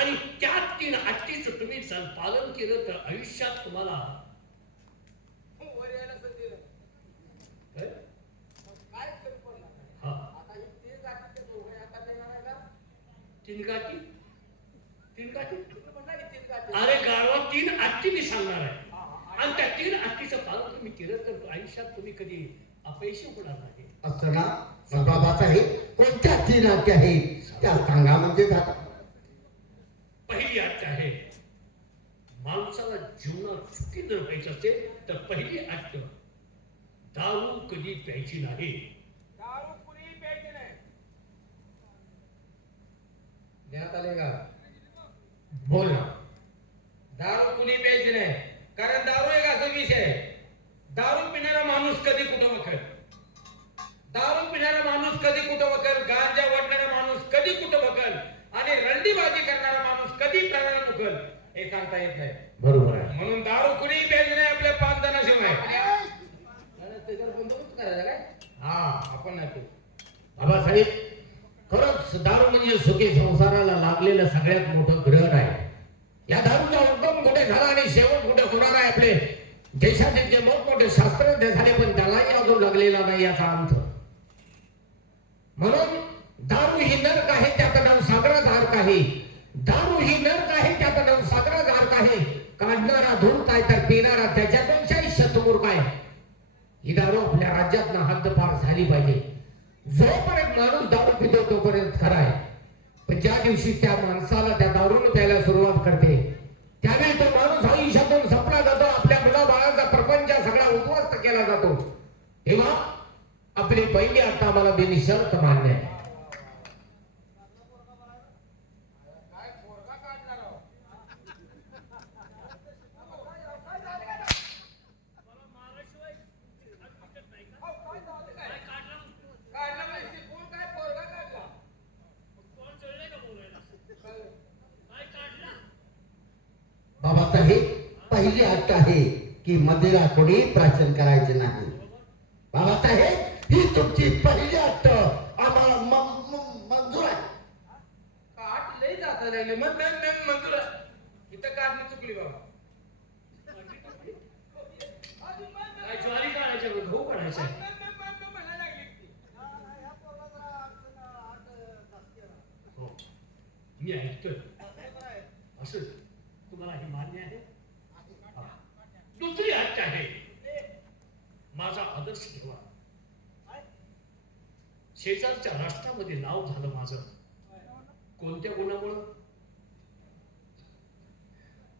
आणि त्या 3 अट्टीचं तुम्ही जर पालन केलं तर आयुष्यात तुम्हाला वर यायला संधी नाही. काय? काय कमी पडणार नाही. हा आता हे ते जातीचे दोघं आता देणार आहे का 3 गाठी 3 गाठी तुम्ही म्हणता की तीन जाती अरे गाढवा 3 अट्टी मी सांगणार आहे. हा, हा. आणि त्या 3 अट्टीचं पालन तुम्ही केलं तर आयुष्यात तुम्ही कधी अपयशी होणार नाही. असं ना? पण बाबासाहेब कोणत्या 3 अटी आहेत त्या सांगा म्हणजे झालं. पहिली अट आहे, माणसाला जीवनात सुखी जर व्हायचं असेल तर पहिली अट, दारू कधी प्यायची नाही. दारू कुणीही प्यायची नाही. देण्यात आले का? बोल ना. दारू कुणी प्यायची नाही. कारण दारू एक असा विषय आहे, दारू पिणारा माणूस कधी कुठं बघेल, दारू पिणारा माणूस कधी कुठं बघेल, गांजा वाटणारा माणूस कधी कुठं बघेल आणि रंडीबाजी करणारा माणूस कधी प्राणाला मुकल हे सांगता येत नाही. बरोबर आहे. म्हणून दारू कुणीही प्यायची नाही आपल्या 5 जणांशिवाय. त्याच्यावर बंदोबस्त करायचा काय? हा, आपण नाही पिऊ. बाबासाहेब खरंच दारू म्हणजे सुखी संसाराला लागलेलं सगळ्यात मोठं ग्रहण आहे. या दारूचा उद्गम कुठे झाला आणि शेवट कुठे होणार आहे? आपले देशाचे जे मोठमोठे शास्त्रज्ञ झाले पण त्यालाही अजून लागलेला नाही याचा अर्थ. म्हणून दारू ही नरक आहे त्यात नाव सागरात अर्क आहे. दारू ही नरक आहे त्यात नाव सागरात अर्क आहे. काढणारा धूर काय तर पिणारा त्याच्यापेक्षाही शत्रूर काय. ही दारू आपल्या राज्यात हद्दपार झाली पाहिजे. जोपर्यंत माणूस दारू पितो तोपर्यंत खरा आहे, पण ज्या दिवशी त्या माणसाला त्या दारूने प्यायला सुरुवात करते त्यावेळी तो माणूस आयुष्यातून संपला जातो. आपल्या मुलाबाळाचा प्रपंच सगळा उद्ध्वस्त केला जातो. तेव्हा आपली पहिली आता आम्हाला बिनशर्त मान्य आहे. काय पोरगा काढणार आहो? मला माराशिवाय हात विकत नाही का? अहो, काय झालं काय? काय काढला म्हणतो? पहिली अट आहे की मदिरा कोणी प्राशन करायचे नाही. बाबासाहेब ही तुमची पहिली अट आम्हाला मंजूर आहे. काट लय जाता लागले मग मंजूर आहे. इथं काढणी चुकली बाबा. काय ज्वारी काढायच्या गहू काढायचा आहे? म्हणायला लागली ती. हो मी ऐकतोय. असं तुम्हाला हे मान्य आहे? हा. दुसरी अट आहे माझा आदर्श ठेवा. शेजारच्या राष्ट्रामध्ये नाव झालं माझं. कोणत्या गुणामुळं?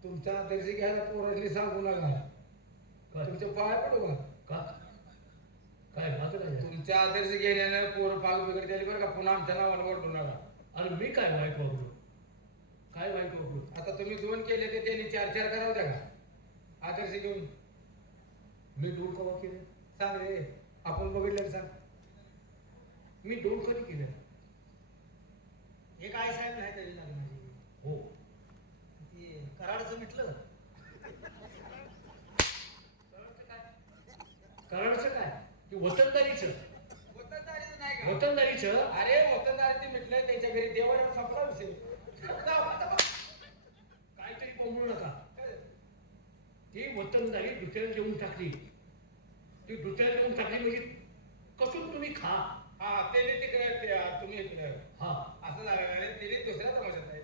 तुमचा आदर्श घ्यायला पोरासनी सांगू नका. तुमच्या पाय पडू का? का काय माझं काय झालं? तुमचा आदर्श घेण्यानं पोरं पाग बिघडते बरं का. पुन्हा आमच्या नावानं ओरडू नका. अरे मी काय वाईट वागलो? काय वाईट वागलो? आता तुम्ही 2 केले ते त्यांनी 4 करावं द्या का आदर्श घेऊन? मी दोन कवा केले? सांग रे. आपण बघितलं सांग. मी दोन कधी केले? हे काय साहेब नाही तरी लग्नाची हो ती कराडचं म्हटलं. कराडचं काय? की वतनदारीचं? वतनदारीचं नाही का? वतनदारीचं अरे वतनदारी ते म्हटलं त्यांच्या घरी देवाला संपला विषय. काहीतरी बोंबू नका. ती वतनदारी दुसऱ्याला देऊन टाकली. ती दुसऱ्याला देऊन टाकली म्हणजे कसून तुम्ही खा. हा त्याने तिकडे तुम्ही इकडे हा असं झालं ना. तिने दुसऱ्या तमाशात आहे.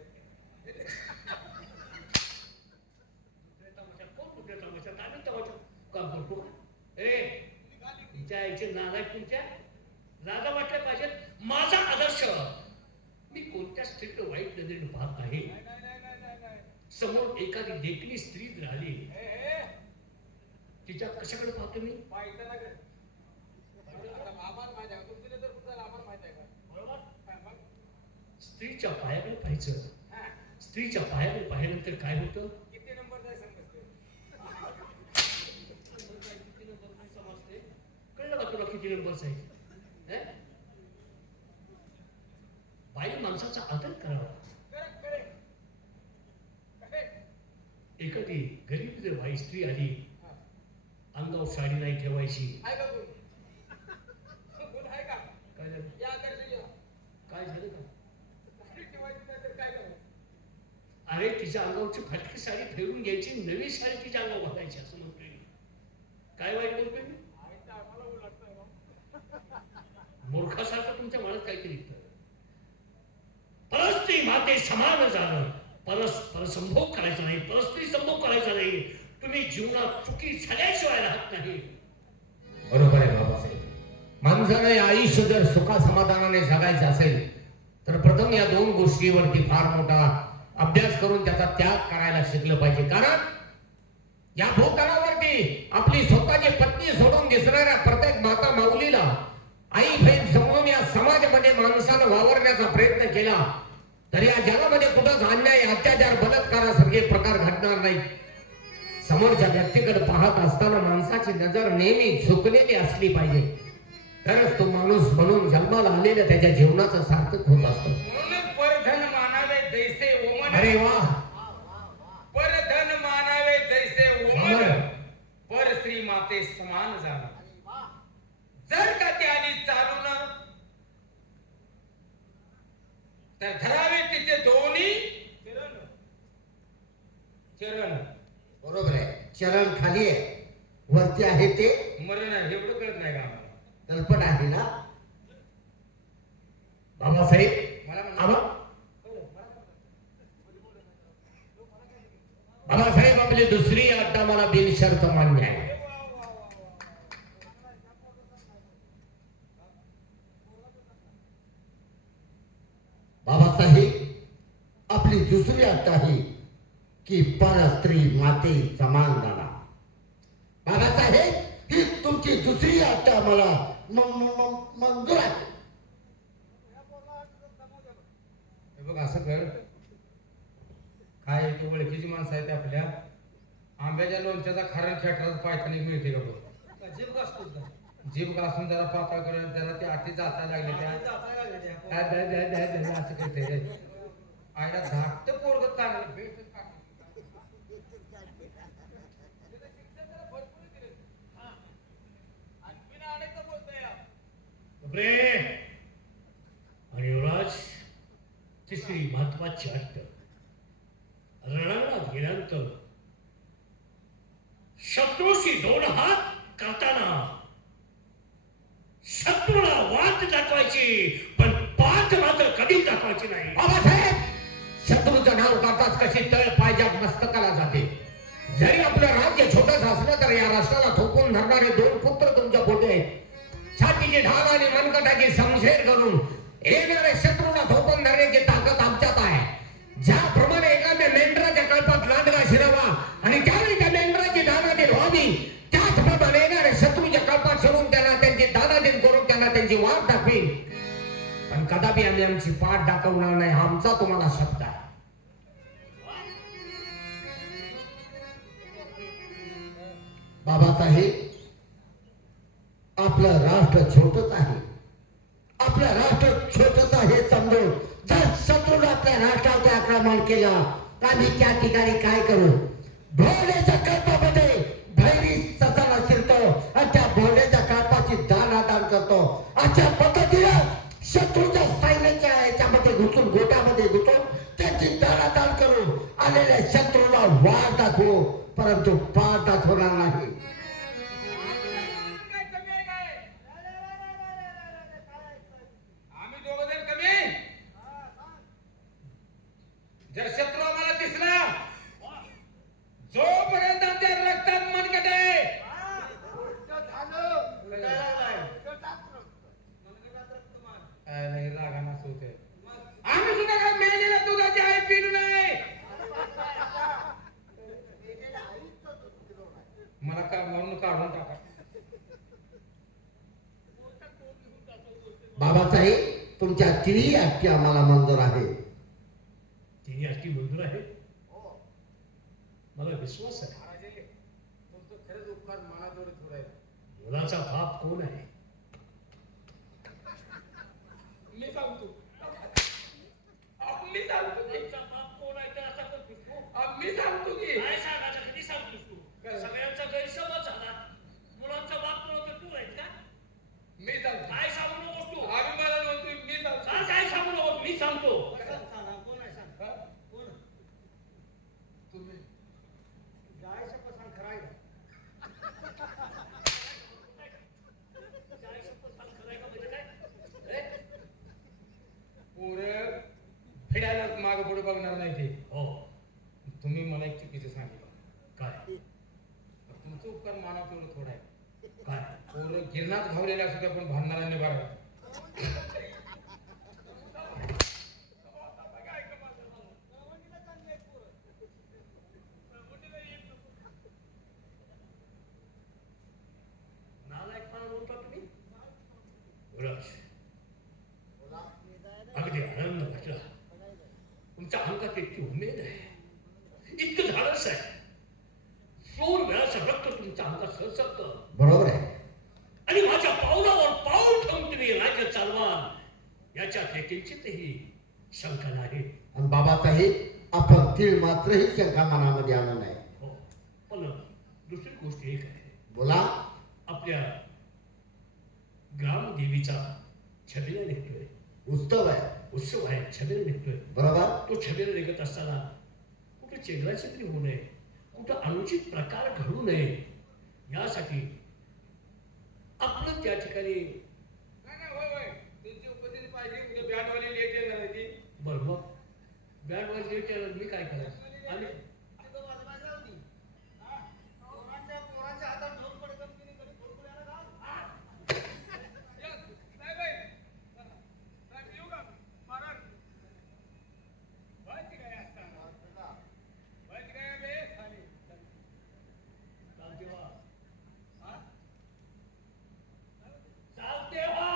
दुसऱ्या तमाशात कोण? दुसऱ्या तमाशात आम्ही तमाशात काम करतो का? ए तुमच्या आईचे नाद तुमच्या नादा वाटल्या पाहिजेत. माझा आदर्श मी कोणत्या स्त्रीला वाईट नजरेने पाहत आहे. समोर एखादी देखणी स्त्री राहिली तिच्या कशाकडे पाहतो मी? स्त्रीच्या पायाकडे पाहायचं. स्त्रीच्या पायाकडे पाहिल्यानंतर काय होतं? किती नंबर जाय समजते? कळलं का तुला किती नंबरच आहे? बाई माणसाचा आदर करावा. एखादी गरीब जर बाई स्त्री आली अंगावर साडी नाही ठेवायची. आहे का गुण? गुण आहे का? काय झालं? या आदर्श या. काय झालं का? साडी ठेवायची नाही तर काय करायचं? अरे तिच्या अंगावरची फाटकी साडी फेडून घ्यायची, नवी साडी तिच्या अंगावर घालायची असं म्हणतोय मी. काय वाईट बोलतोय मी? आम्हाला उलटतंय बा. मूर्खासारखं तुमच्या मनात काहीतरी निघतं. परस्त्री माते समान झालं. परस्पर संभोग करायचा नाही. परस्त्री संभोग करायचा नाही. तुम्ही जीवनात चुकी झाल्याशिवाय राहत नाही. बरोबर आहे बाबासाहेब. माणसाने आयुष्य जर सुखा समाधानाने जगायचं असेल तर प्रथम या 2 गोष्टीवरती फार मोठा अभ्यास करून त्याचा त्याग करायला शिकलं पाहिजे. कारण या भूतलावरती आपली स्वतःची पत्नी सोडून दिसणाऱ्या प्रत्येक माता माऊलीला आई बहीण समजून या समाजामध्ये माणसानं वावरण्याचा प्रयत्न केला तर या जगामध्ये कुठंच अन्याय अत्याचार बलात्कारासारखे प्रकार घडणार नाही. समोरच्या व्यक्तीकडे पाहत असताना माणसाची नजर नेहमी झुकलेली असली पाहिजे. तरच तो माणूस म्हणून जन्माला आलेल्या त्याच्या जीवनाचं सार्थक होत असतं. म्हणून परधन मानावे जैसे ओमन. अरे वा. परधन मानावे जैसे ओमन. पर स्त्री माते समान झाला. जर का ती आली चालून तर धरावे तिचे दोन्ही चरण. बरोबर आहे. चरण खाली आहे, वरती आहे ते मरण आहे. एवढं कळत नाही का आम्हाला? कल्पना आहे ना. बाबासाहेब मला बाबासाहेब आपली दुसरी अट मला बिनशर्त मान्य आहे. बाबासाहेब आपली दुसरी अट आहे की परस्त्री माते समान झाला. बाबासाहेब ही तुमची दुसरी अट आम्हाला मंजूर आहे. बघ असं कर. काय तू ओळखीची माणसं आहेत आपल्या. आंब्याच्या लोणच्याचा खारण खेटराचा पायखानी मिळते का बघ. जीभ असतो का? जीभ घासून जरा पातळ करत जरा ते आठी जाचायला लागले त्या असं करते. आईला धाकट पोरग चांगलं रे आणि युवराज, तिसरी महत्वाची अट, रणांगणात गेल्यानंतर शत्रूशी 2 हात करताना शत्रूला वाट दाखवायची, पण पाठ मात्र कधी दाखवायची नाही. बाबासाहेब, शत्रूचं नाव काढताच कशी तळ पायजात मस्तकाला जाते. जरी आपलं राज्य छोटंच असलं तर या राष्ट्राला थोपून धरणारे 2 पुत्र तुमच्या पोटी आहेत. छातीची ढाल आणि मनगटाची समशेर करून येणाऱ्या शत्रूला थोपून धरण्याची ताकद आमच्यात आहे. ज्याप्रमाणे एखाद्या मेंढराच्या कळपात लांडगा शिरावा आणि त्यावेळी त्या मेंढराची दानादिन व्हावी, त्याचप्रमाणे येणाऱ्या शत्रूच्या कळपात शिरून त्यांना त्यांची दानादिन करून त्यांना त्यांची वाट दाखवीन. पण कदापि आम्ही आमची पाठ दाखवणार नाही, हा आमचा तुम्हाला शब्द आहे. बाबासाहेब, आपलं राष्ट्र छोटच आहे. आपलं राष्ट्र छोटच आहे समजून जर शत्रूला आपल्या राष्ट्राचे आक्रमण केलं तर आम्ही त्या ठिकाणी काय करू? भोवड्याच्या कल्पामध्ये भैरी ससाला शिरतो आणि त्या भोवड्याच्या कल्पाची दानादान करतो. अशा पद्धतीनं शत्रूच्या सैन्याच्या याच्यामध्ये घुसून, गोट्यामध्ये घुसून त्यांची दानादान करू आलेल्या शत्रूला वाट दाखवू, परंतु पाठ दाखवणार नाही. काय कमी आहे काय? आम्ही दोघं जण कमी? जर शत्रू आम्हाला दिसला, जोपर्यंत आमच्या रक्तात मनगट आहे, आम्ही सुद्धा काय मेलेल्या दुधाची आई पिलो नाही. मला का म्हणून काढून टाका. बाबासाहेब, तुमच्या तिन्ही अटी आम्हाला मंजूर आहे. तिने अटी मंजूर आहे, मला विश्वास आहे. महाराजे, तुमचं खरंच उपकार मनाजोडी थोडं आहे. मुलाचा बाप कोण आहे? मी सांगतो. मी सांगतो की मुलाचा बाप कोण आहे ते आता पण विसरू. मी सांगतो की काय सांगायचं, कधी सांगतोस तू? काय? सगळ्यांचा गैरसमज झाला. मुलांचा बाप कोण होता, तू आहेस का? मी सांगतो. काय सांगू नकोस तू. आम्ही मला म्हणतोय मी सांगतो. सांग, काय सांगू नकोस, मी सांगतो. हा? तुम्ही काय शपथ सांग, खरं आहे का म्हणजे काय? पोरं फिरायला मागे पुढे बघणार नाही ते. हो. तुम्ही मला एक चुकीचं सांगितलं. काय? तुमचं उपकार माना तेवढं थोडं आहे. काय? पोरं गिरणात घावलेल्या सुद्धा पण भांडणाऱ्यांनी बघा. नालायकपणा बोलता तुम्ही? युवराज, अगदी आनंद वाटला. तुमच्या अंगात इतकी उमेद आहे, इतकं धाडस आहे. 4 वेळाचं रक्त तुमच्या अंगात सरसरतं. बरोबर आहे. आणि माझ्या पावलावर पाऊल ठेवून तुम्ही राज्य चालवाल याच्यात किंचितही शंका नाही. आणि बाबासाहेब, आपण तीळ मात्रही शंका मनामध्ये आणू नये. हो, पण दुसरी गोष्ट एक आहे. बोला. आपल्या ग्रामदेवीचा छबिला निघतोय, उत्सव आहे. उत्सव आहे, छबिला निघतोय. बरोबर. तो छबिला निघत असताना कुठे चेंगराचेंगरी होऊ नये, कुठं अनुचित प्रकार घडू नये, यासाठी आपलं त्या ठिकाणी नाही होय होय, त्यांची उपस्थिती पाहिजे. उद्या बॅटवाली लेट येणार आहे ती. बरं, मग बँडवर लेट यायला मी काय करायचं? आम्ही चालते व्हा. चालते व्हा.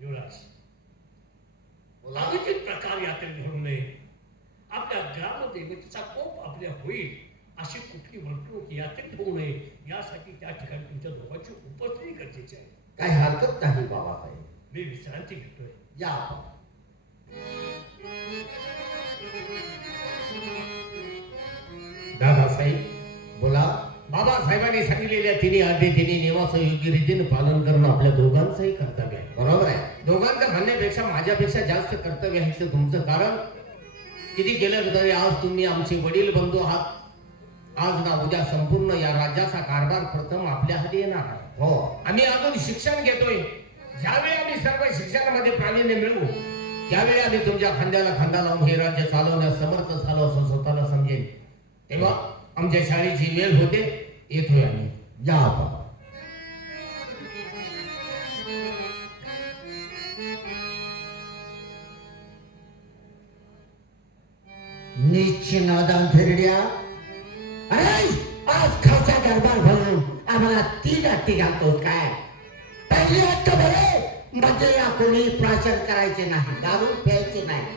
युवराज, बोला. अनुचित प्रकार यात्रेत घडू नये. आपल्या ग्रामदेवतेचा कोप आपल्या होईल अशी कुठली वर्तणूक यात्रेत होऊ नये, यासाठी त्या ठिकाणी तुमच्या दोघांची उपस्थिती गरजेची आहे. काही हरकत नाही बाबासाहेब. मी विश्रांती घेतोय. या आपण. दादासाहेब, बोला. बाबासाहेबांनी सांगितलेल्या तिन्ही आज्ञा तिन्ही नियमाचं योग्य रीतीने पालन करणं आपल्या दोघांचंही कर्तव्य आहे. बरोबर आहे. दोघांचं म्हणण्यापेक्षा माझ्यापेक्षा जास्त कर्तव्य आहे ते तुमचं. कारण किती केलं तरी आज तुम्ही आमचे वडील बंधू आहात. आज ना उद्या संपूर्ण या राज्याचा कारभार प्रथम आपल्या हाती येणार आहे. हो, आम्ही अजून शिक्षण घेतोय. ज्यावेळी आम्ही सर्व शिक्षणामध्ये प्रावीण्य मिळवू त्यावेळी आम्ही तुमच्या खांद्याला खांदा लावून हे राज्य चालवण्यास समर्थ झालो असं स्वतःला समजेल. तेव्हा आमच्या शाळेची वेळ होते, येतोय आम्ही. या बाबा. नीच नादान फिरड्या. अरे आज खालचा दरबार भरून आम्हाला 3 अट्टी घालतोस काय? पहिली अट्ट बरे म्हणजे या कोणी प्राशन करायचे नाही, दारू प्यायचे नाही.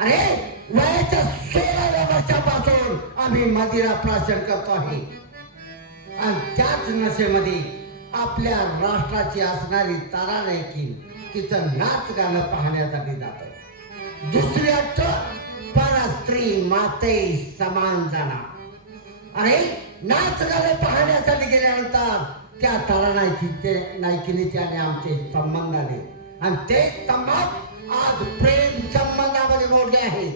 अरे वयाच्या 16व्या वर्षापासून आम्ही मदिरा प्राशन करतो आहे आणि त्याच नशेमध्ये आपल्या राष्ट्राची असणारी तारा नाही की तिचं नाच गाणं पाहण्यासाठी जातो. दुसरी अट्ट परस्त्री माते समान जाणार. अरे नाच गाणं पाहण्यासाठी गेल्यानंतर त्या तारा नायकीने त्याने आमचे संबंध आले आणि ते संबंध आज प्रेम संबंधामध्ये मोडले आहेत.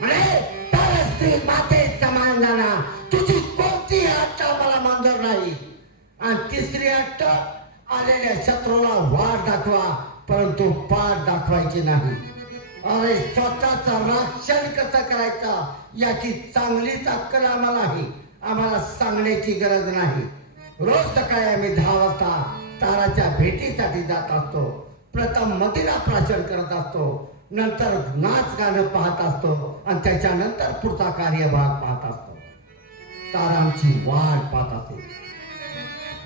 म्हणे परस्त्री माते समान जाणार. तुझी कोणतीही अट्ट मला मंजूर नाही. आणि तिसरी अट्ट आलेल्या शत्रूला वाट दाखवा परंतु पाठ दाखवायची नाही. अरे स्वतःचं रक्षण कसं करायचं याची चांगलीच अक्कल आम्हाला आहे. आम्हाला सांगण्याची गरज नाही. रोज सकाळी आम्ही 10 वाजता ताराच्या भेटीसाठी जात असतो. प्रथम मदिरा प्राशन करत असतो, नंतर नाच गाणं पाहत असतो आणि त्याच्यानंतर पुढचा कार्यभाग पाहत असतो. तारांची वाट पाहत असते.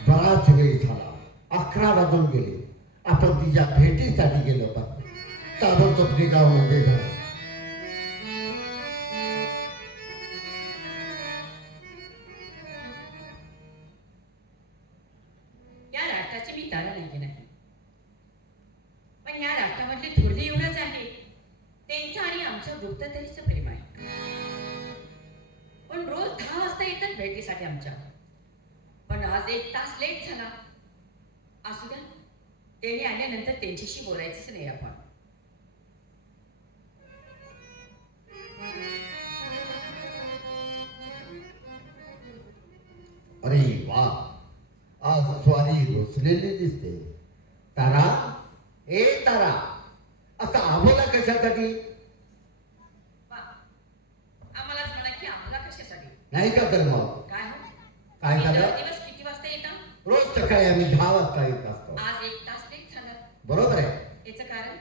बराच वेळ झाला, 11 वाजून गेले. आपण तिच्या भेटीसाठी गेलो पाहिजे. ताबडतोब निघावमध्ये झाला. या राष्ट्राचे मी तारा नाही नाही, पण या राष्ट्रामधले थोरले एवढंच आहे त्यांचं आणि आमचं गुप्ततरीचं प्रेम आहे. पण रोज 10 वाजता येतात भेटीसाठी आमच्या. पण आज 1 तास लेट झाला. असू द्या, त्यांनी आल्यानंतर त्यांच्याशी बोलायचंच नाही आपण. अरे वा, आज स्वारी रुसलेली दिसते. तारा, ए तारा, आता आम्हाला कशासाठी? वा, आम्हालाच म्हणा की आम्हाला कशासाठी? नाही का तर मग काय हो? काय तुम्ही झालं? दर दिवस किती वाजता येता? रोज सकाळी आम्ही 10 वाजता येत असतो. आज 1 तास लेट झाला. बरोबर आहे. याचं कारण?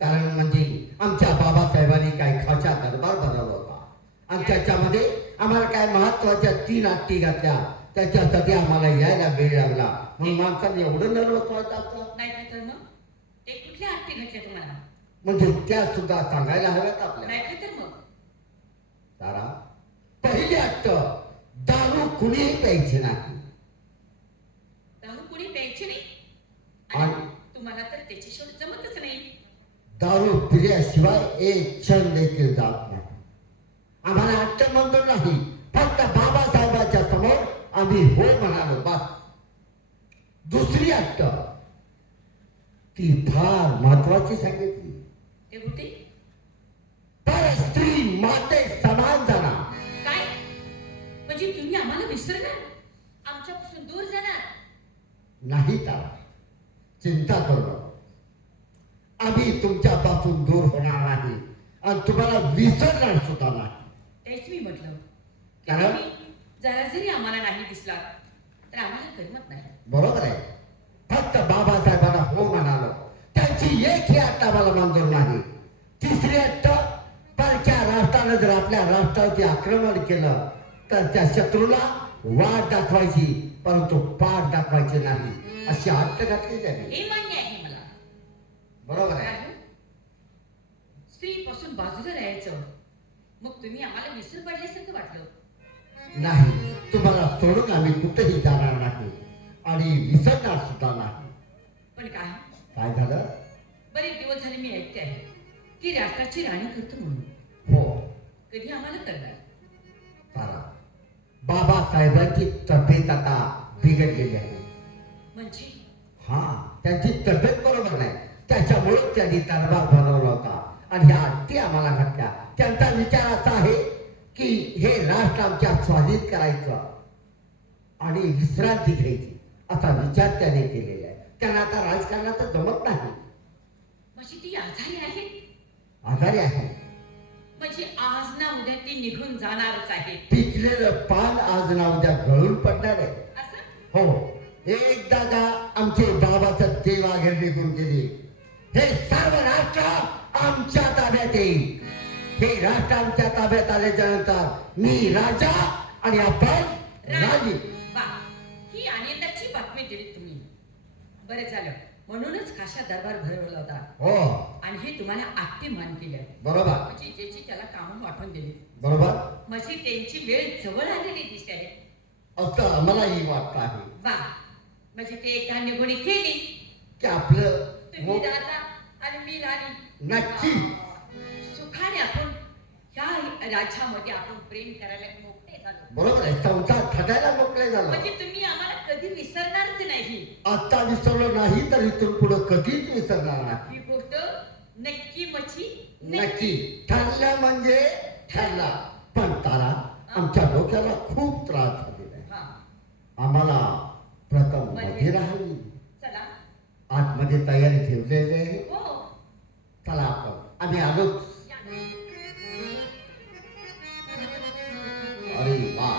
कारण म्हणजे आमच्या बाबासाहेबांनी काही खासा दरबार बनवला होता आणि त्याच्यामध्ये आम्हाला काय महत्वाच्या 3 अट्टी घातल्या. त्याच्यासाठी आम्हाला यायला वेळ लागला. म्हणून माणसाने एवढं नर्वस व्हायचं असतं. नाही तर मग ते कुठल्या आरती घटल्या तुम्हाला? म्हणजे त्या सुद्धा सांगायला हव्यात आपल्याला. नाही तर मग तारा, पहिली अट्ट दारू कुणीही प्यायची नाही. दारू कोणी प्यायची नाही आणि तुम्हाला तर त्याची शोध जमतच नाही. दारू पिल्याशिवाय एक क्षण देखील जात नाही. आम्हाला अट्ट मंजूर नाही. फक्त बाबासाहेबांच्या समोर आम्ही हो म्हणालो बस. दुसरी अट्ट ती फार महत्वाची सांगितली. ते होते परस्त्री माते समान जाणार. काय? म्हणजे तुम्ही आम्हाला विसरणार, आमच्यापासून दूर जाणार? नाही तारा, चिंता करू नका. आम्ही तुमच्यापासून दूर होणार नाही आणि तुम्हाला विसरणार सुद्धा नाही. तेच मी म्हटलं की कारण? तुम्ही जरा जरी आम्हाला नाही दिसला तर आम्हाला करमत नाही. बरोबर आहे. फक्त बाबासाहेबांना हो म्हणालो. त्यांची एकही अट्ट मला मंजूर नाही. तिसरी अट्ट, परक्या राष्ट्रानं जर आपल्या राष्ट्रावरती आक्रमण केलं तर त्या शत्रूला वाट दाखवायची परंतु पाठ दाखवायची नाही अशी अट्ट घातली त्यांनी. हे मान्य आहे मला. बरोबर आहे. काय हो? स्त्रीपासून बाजूला राहायचं, मग तुम्ही आम्हाला विसर पडल्यासारखं वाटलं? नाही, तुम्हाला सोडून आम्ही कुठेही जाणार नाही आणि विसरणार सुद्धा नाही. पण काय, काय झालं? बरेच दिवस झाले मी ऐकते आहे की राष्ट्राची राणी करतो म्हणून. हो कधी आम्हाला करणार? तारा, बाबासाहेबांची तब्येत आता बिघडलेली आहे. म्हणजे हा, त्यांची तब्येत बरोबर नाही, त्याच्यामुळे त्यांनी दरबार भरवला होता आणि ह्या अटी आम्हाला घातल्या. त्यांचा विचार असा आहे की हे राष्ट्र आमच्या स्वाधीन करायचं आणि विश्रांती घ्यायची असा विचार त्याने केलेला आहे. त्यांना आता राजकारणाचं जमत नाही. म्हणजे ती आजारी आहे. आजारी आहे. म्हणजे आज ना उद्या ती निघून जाणारच आहे. पिकलेलं पान आज ना उद्या गळून पडणार आहे. असं हो, एकदा का आमचे बाबाचं देवाघर निघून गेली, हे सर्व राष्ट्र आमच्या ताब्यात येईल. हे राष्ट्र आमच्या ताब्यात आल्याच्या नंतर मी राजा आणि आपण राणी. वा, ही आनंदाची बातमी दिली तुम्ही. बरं झालं, म्हणूनच खाशा दरबार भरवला होता हो, आणि हे तुम्हाला आत्ते मान केले आहे. बरोबर म्हणजे ज्याची त्याला कामं वाटून दिली. बरोबर म्हणजे त्यांची वेळ जवळ आलेली दिसते आहे. असं आम्हालाही वाटत आहे वा, म्हणजे ते एकदा निगुणी केली. की आपलं तुम्ही मो- राजा आणि मी राणी. नक्की. सुखाने आपण ह्या राज्यामध्ये आपण प्रेम करायला मोकळे झालो. बरोबर आहे, संसार खटायला मोकळे झालं. म्हणजे तुम्ही आम्हाला कधी विसरणारच नाही. आता विसरलो नाही तर इथून पुढे कधीच विसरणार नाही. ही गोष्ट नक्की मची नक्की ठरलं म्हणजे ठरला. पण तारा, आमच्या डोक्याला खूप त्रास झालेला आहे. हा, आम्हाला प्रथम मध्ये राहावी. चला. आतमध्ये तयारी ठेवलेली आहे. हो, चला आपण, आम्ही आलोच. या. अरे वा,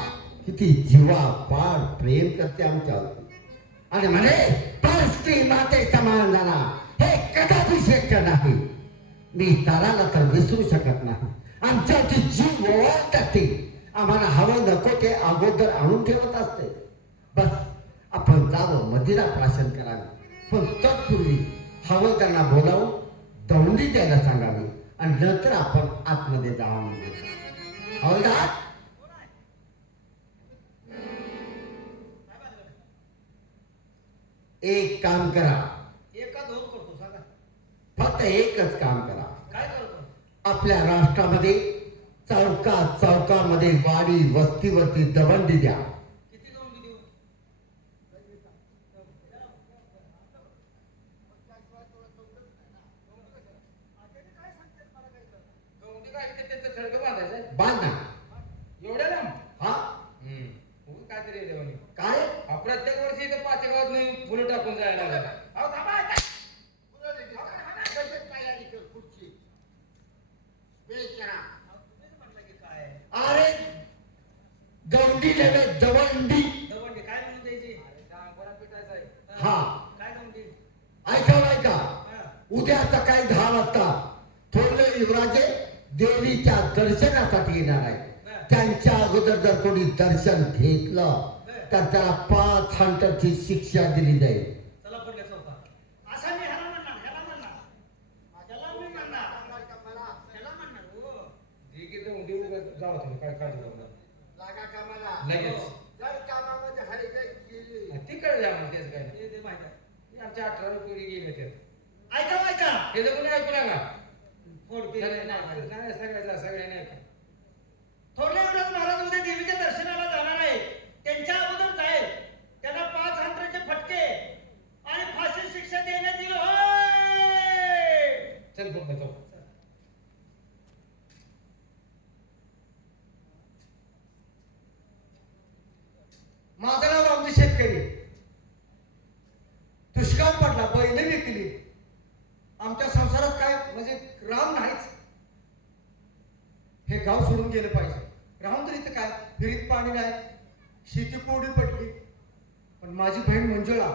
किती जीवापाड प्रेम करते आमच्यावरती आणि म्हणे परस्त्री माते समान झाला, हे कदापि शक्य नाही. मी ताराला तर विसरू शकत नाही. आमच्यावरती जीव ओवाळतात ती. आम्हाला हवं नको ते अगोदर आणून ठेवत असते. बस आपण जावं, मदिरा प्राशन करावी. पण तत्पूर्वी हवं त्यांना बोलावून दौंडी द्यायला सांगावी आणि नंतर आपण आतमध्ये जावं. हवलदार, एक काम करा, एका दोन करतो सांगा. फक्त एकच काम करा. काय करतो? आपल्या राष्ट्रामध्ये चौका चौकामध्ये वाडी वस्तीवरती दवंडी द्या. किती गवंडी देऊ? गवंडी काय ते त्याचं थडगं बांधायचं आहे. बांध ना. एवढ्या लांब? हा, उगाच काहीतरी आहे देवानी. काय हा, प्रत्येक वर्षी इथं पाच गावात नाही फुलं टाकून जायला लागलं. अहो, थांबा आता. तुम्हीच म्हणला की काय? अरे दवंडी नव्हे, दवंडी. गवंडी काय म्हणून द्यायची? अरे, डांगोरा पिटायचा आहे. हा, काय गवंडी? ऐका हा. उद्या सकाळी 10 वाजता थोरले युवराजे देवीच्या दर्शनासाठी येणार आहे. त्यांच्या अगोदर जर कोणी दर्शन घेतलं तर त्याला 5 हंटरची शिक्षा दिली जाईल. चला पुढल्या चौकात. असा मी ह्याला म्हणणार, ह्याला म्हणणार. ह्याला मी म्हणणार. ह्याला म्हणणार. हो. ठीक आहे, गवंडी उगाच जावा तुम्ही, काय काळजी करू नका. लगेच. ती कळलं आम्हाला, तेच काय नाही. ते माहिती आहे. ती आमच्या 18 रुपये गेले त्यात. ऐका. हे जर कोणी ऐकू नका. फोड नाही, केले. नाही, सगळ्यांनी ऐका. थोरले युवराज महाराज उद्या देवीच्या दर्शनाला जाणार आहे. त्यांच्या अगोदर जाईल. त्यांना 5 हंटरचे फटके आणि फाशी शिक्षा देण्यात येईल. होय! चल बघ जाऊ. माझं नाव रामजी शेतकरी. दुष्काळ पडला, बैल विकली. आमच्या संसारात काय म्हणजे राम नाहीच. हे गाव सोडून गेलं पाहिजे. राहून तर इथं काय, विहिरीत पाणी नाही, शेती कोरडी पडली. पण माझी बहीण मंजुळा,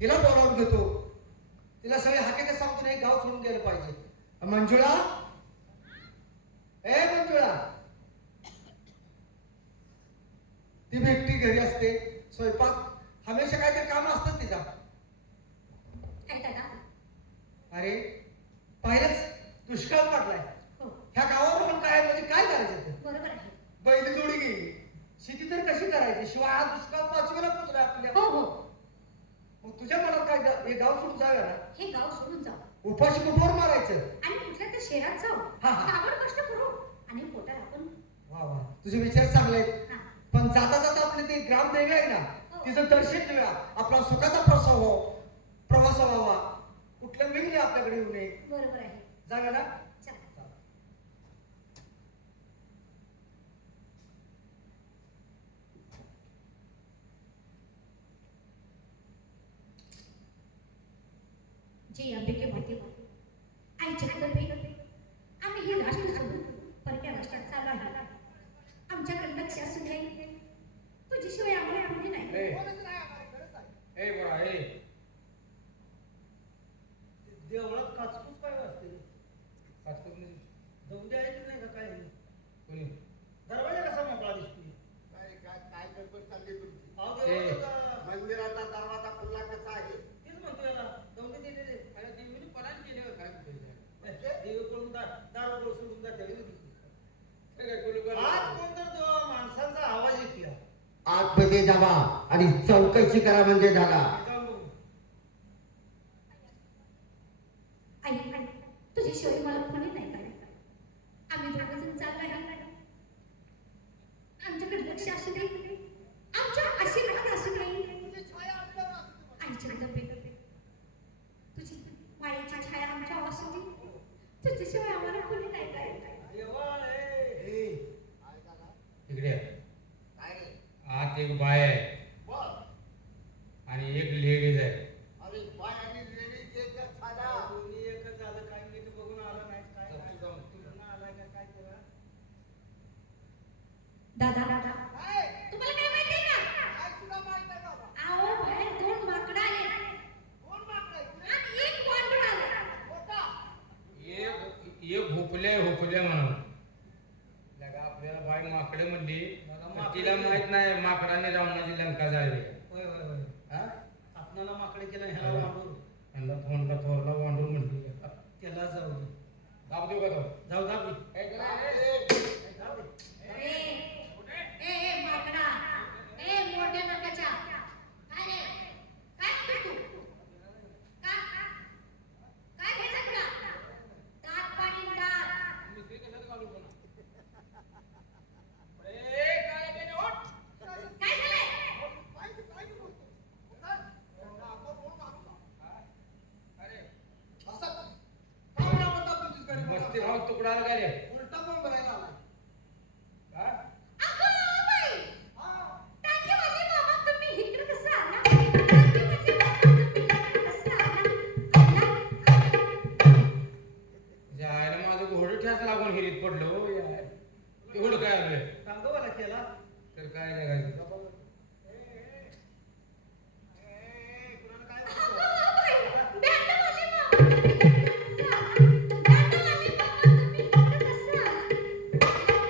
हिला बोलावून घेतो, तिला सगळे हकीकत सांगतो, हे गाव सोडून गेलं पाहिजे. मंजुळा, ए मंजुळा, ती एकटी घरी असते, स्वयंपाक हमेशा काहीतरी काम असतंच तिचा. काय दादा? अरे पाहिलंच, दुष्काळ पडलाय. हो, ह्या गावावर पण काय म्हणजे काय करायचं ते? बरोबर आहे. बैल जोडी गेली, शेती तर कशी करायची? शिवाय हा दुष्काळ 5वीला पोचला आपल्या. हो हो, मग तुझ्या मनात काय, हे गाव सोडून जाऊया ना? हे गाव सोडून जाऊ उपाशी कुठवर मारायचं? आणि कुठल्या तर शहरात जाऊ. हा, हा. काबड कष्ट करू आणि पोटात आपण. वा वा, तुझे विचार चांगले आहेत. हा, पण जाता जाता आपले ते ग्रामदेवी आहे ना तिचं दर्शन घेऊया. आपला सुखाचा प्रवास व्हावा. कुठलं विघ्न आपल्याकडे येऊ नये. बरोबर आहे. जागा ना. चला. जी अंबिके माते आई जगदंबे, आम्ही हे राष्ट्र सोडून परक्या राष्ट्रात चाललो आहे. आमच्याकडे लक्ष असून नाही तुझ्याशिवाय आम्हाला कोणी नाही. ए बरा ए देवळात काचकूच काय वाजते? काचकूच नाही. जाऊन द्या ऐकत नाही का काय? कोणी दरवाजा कसा मोकळा दिसतोय? काय गडबड चालली तुमची? अहो ए. देवळात मंदिराचा दरवाजा खुला कसा आहे? तेच म्हणतोय ना. जाऊन दे ते. अरे देवीने पलायन केलं काय कुठे देव करून दार सोडून जाते. काय बोलू का आज कोणतर तो माणसांचा आवाज येतोय. आतमध्ये जावा आणि चौकशी करा म्हणजे झाला. जाऊन बघू. आई तुझ्याशिवाय मला कोणी नाही काय. आम्ही दोघं जण चाललो आहे. आमच्याकडे लक्ष असू दे. आमच्या आशीर्वाद असू दे. आई जगदंबे, तुझी मायेची छाया आमच्यावर असू दे. तुझ्याशिवाय आम्हाला कोणी नाही काय. देवा रे. इकडे काय रे? आत एक बाय आहे बोल. आणि एक लेडीज आहे. अरे बाय आणि लेडीज एकच झाला. दोन्ही एकच झालं. काय नीट बघून आला नाही काय जाऊ, नाही. जाऊ. तुझं आलाय का काय केला? दादा तुम्हाला काय माहिती ना? अहो बाहेर 2 माकडं आले आणि एक वांडूळ आलं. एक हुकले म्हणून लगा आपल्याला बाई माकडे म्हणली पण तिला माहित नाही माकडाने रावणाची लंका जाळली. होय होय होय. हा? आपणाला माकडे केलं ह्याला वाढवून म्हणला थोरला वांडून म्हणली त्याला जाऊ दे. दाब देऊ का तो जाऊ दाबी. ए, जरा, ए. ए माकडा, ए मोठ्या नकाच्या, काय रे? काय करतो तू? काय घ्यायचं तुला? दात पाडीन दात. मिस्त्री कशात घालू पुन्हा? ए, काय ते नोट? काय झालंय? अरे असं काय म्हणता तुमचीच गाडी? मस्ती भाव तुकडा आला काय रे? उलटा कोण बघायला आलाय? हा? अगं बाई, टाकेवाले बाबा तुम्ही इकडं कसं आला? टाकेवाले बाबा तुम्ही इकडं कसं आला? जायला माझं घोडं ठ्यास लागून हिरीत पडलं हो यार. एवढं काय आलोय सांगोवाला केला. तर काय जगायचं कुणाला काय अगं बाई, बँडवाले बाबा तुम्ही इकडं कसं आला? बँडवाले बाबा तुम्ही इकडं कसं आला?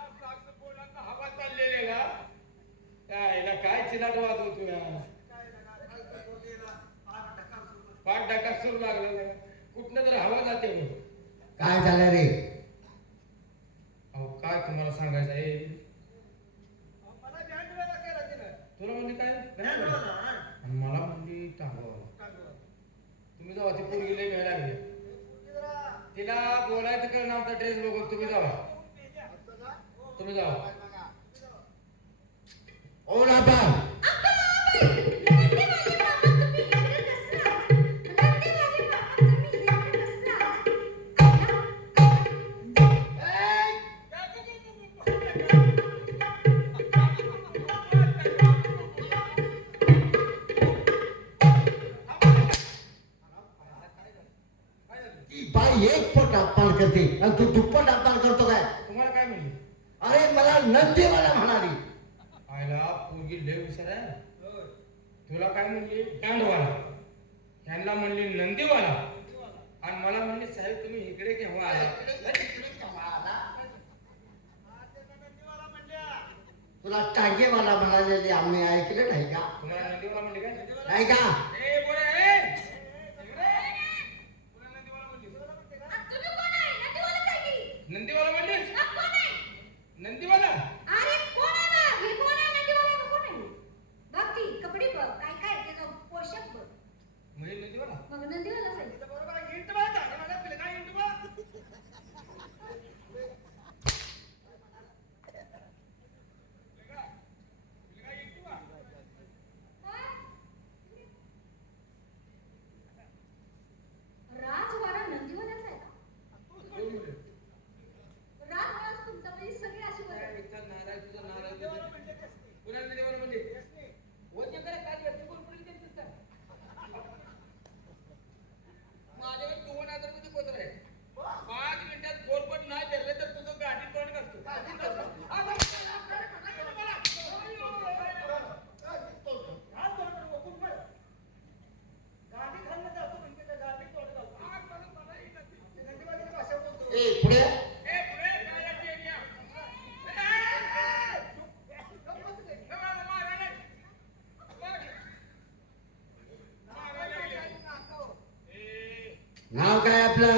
हवा चाललेली का त्याला काय चिलाट वाजवतो यार. पाठ टाका सूर लागला कुठनं तर हवा जाते बघ. काय झालं रे? अहो काय तुम्हाला सांगायचं आहे मला बँडवाला केला तिनं. तुला म्हणजे काय बँडवाला, हा. आणि मला म्हणजे टांगवा सांगोवाला. तुम्ही जावा ती पोरगी लय वेळ लागली पोरगी जरा तिला बोलायचं करणं आमचा ड्रेस बघून तुम्ही जावा तुम्ही जावा. ओ लाटा. बँडवाले बाबा तुम्ही इकडं कसं आला? बँडवाले बाबा तुम्ही इकडं कसं ती बाई एक फूट अपमान करते आणि तू दुप्पट अपमान करतो काय? तुम्हाला काय म्हणली अरे मला नंदीवाला म्हणाली. आयला पोरगी लय हुशार आहे. होय. तुला काय म्हणली बँडवाला ह्यांना म्हणली नंदीवाला आणि मला म्हणली साहेब तुम्ही इकडे केव्हा आला. हा, त्याचा नंदीवाला म्हणल्या. तुला टांगेवाला म्हणालेले आम्ही ऐकलं नाही का? तुम्हाला नंदीवाला म्हणली काय नाही का? ए बोले ए ए पुढे नाव काय आपलं?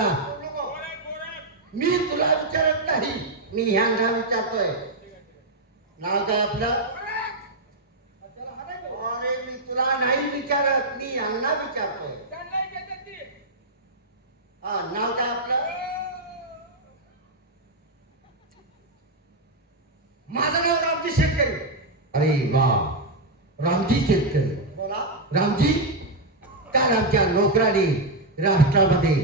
मी तुला विचारत नाही, मी ह्यांना विचारतोय. नाव काय आपलं? अरे मी तुला नाही विचारत, मी यांना विचारतोय. हा नाव काय आपलं? माझं नाव रामजी शेतकरी. अरे वा, रामजी शेतकरी. बोला. रामजी, काल आमच्या नोकरांनी राष्ट्रामध्ये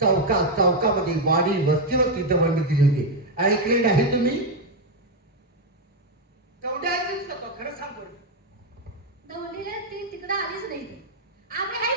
चौकामध्ये वाडी वस्तीवर दवंडी दिली होती. ऐकली नाही तुम्ही? तेवढ्या ऐकलीच का? खरं सांग बरं. दौंडीला ती तिकडं आलीच नाही ती. आम्ही आहे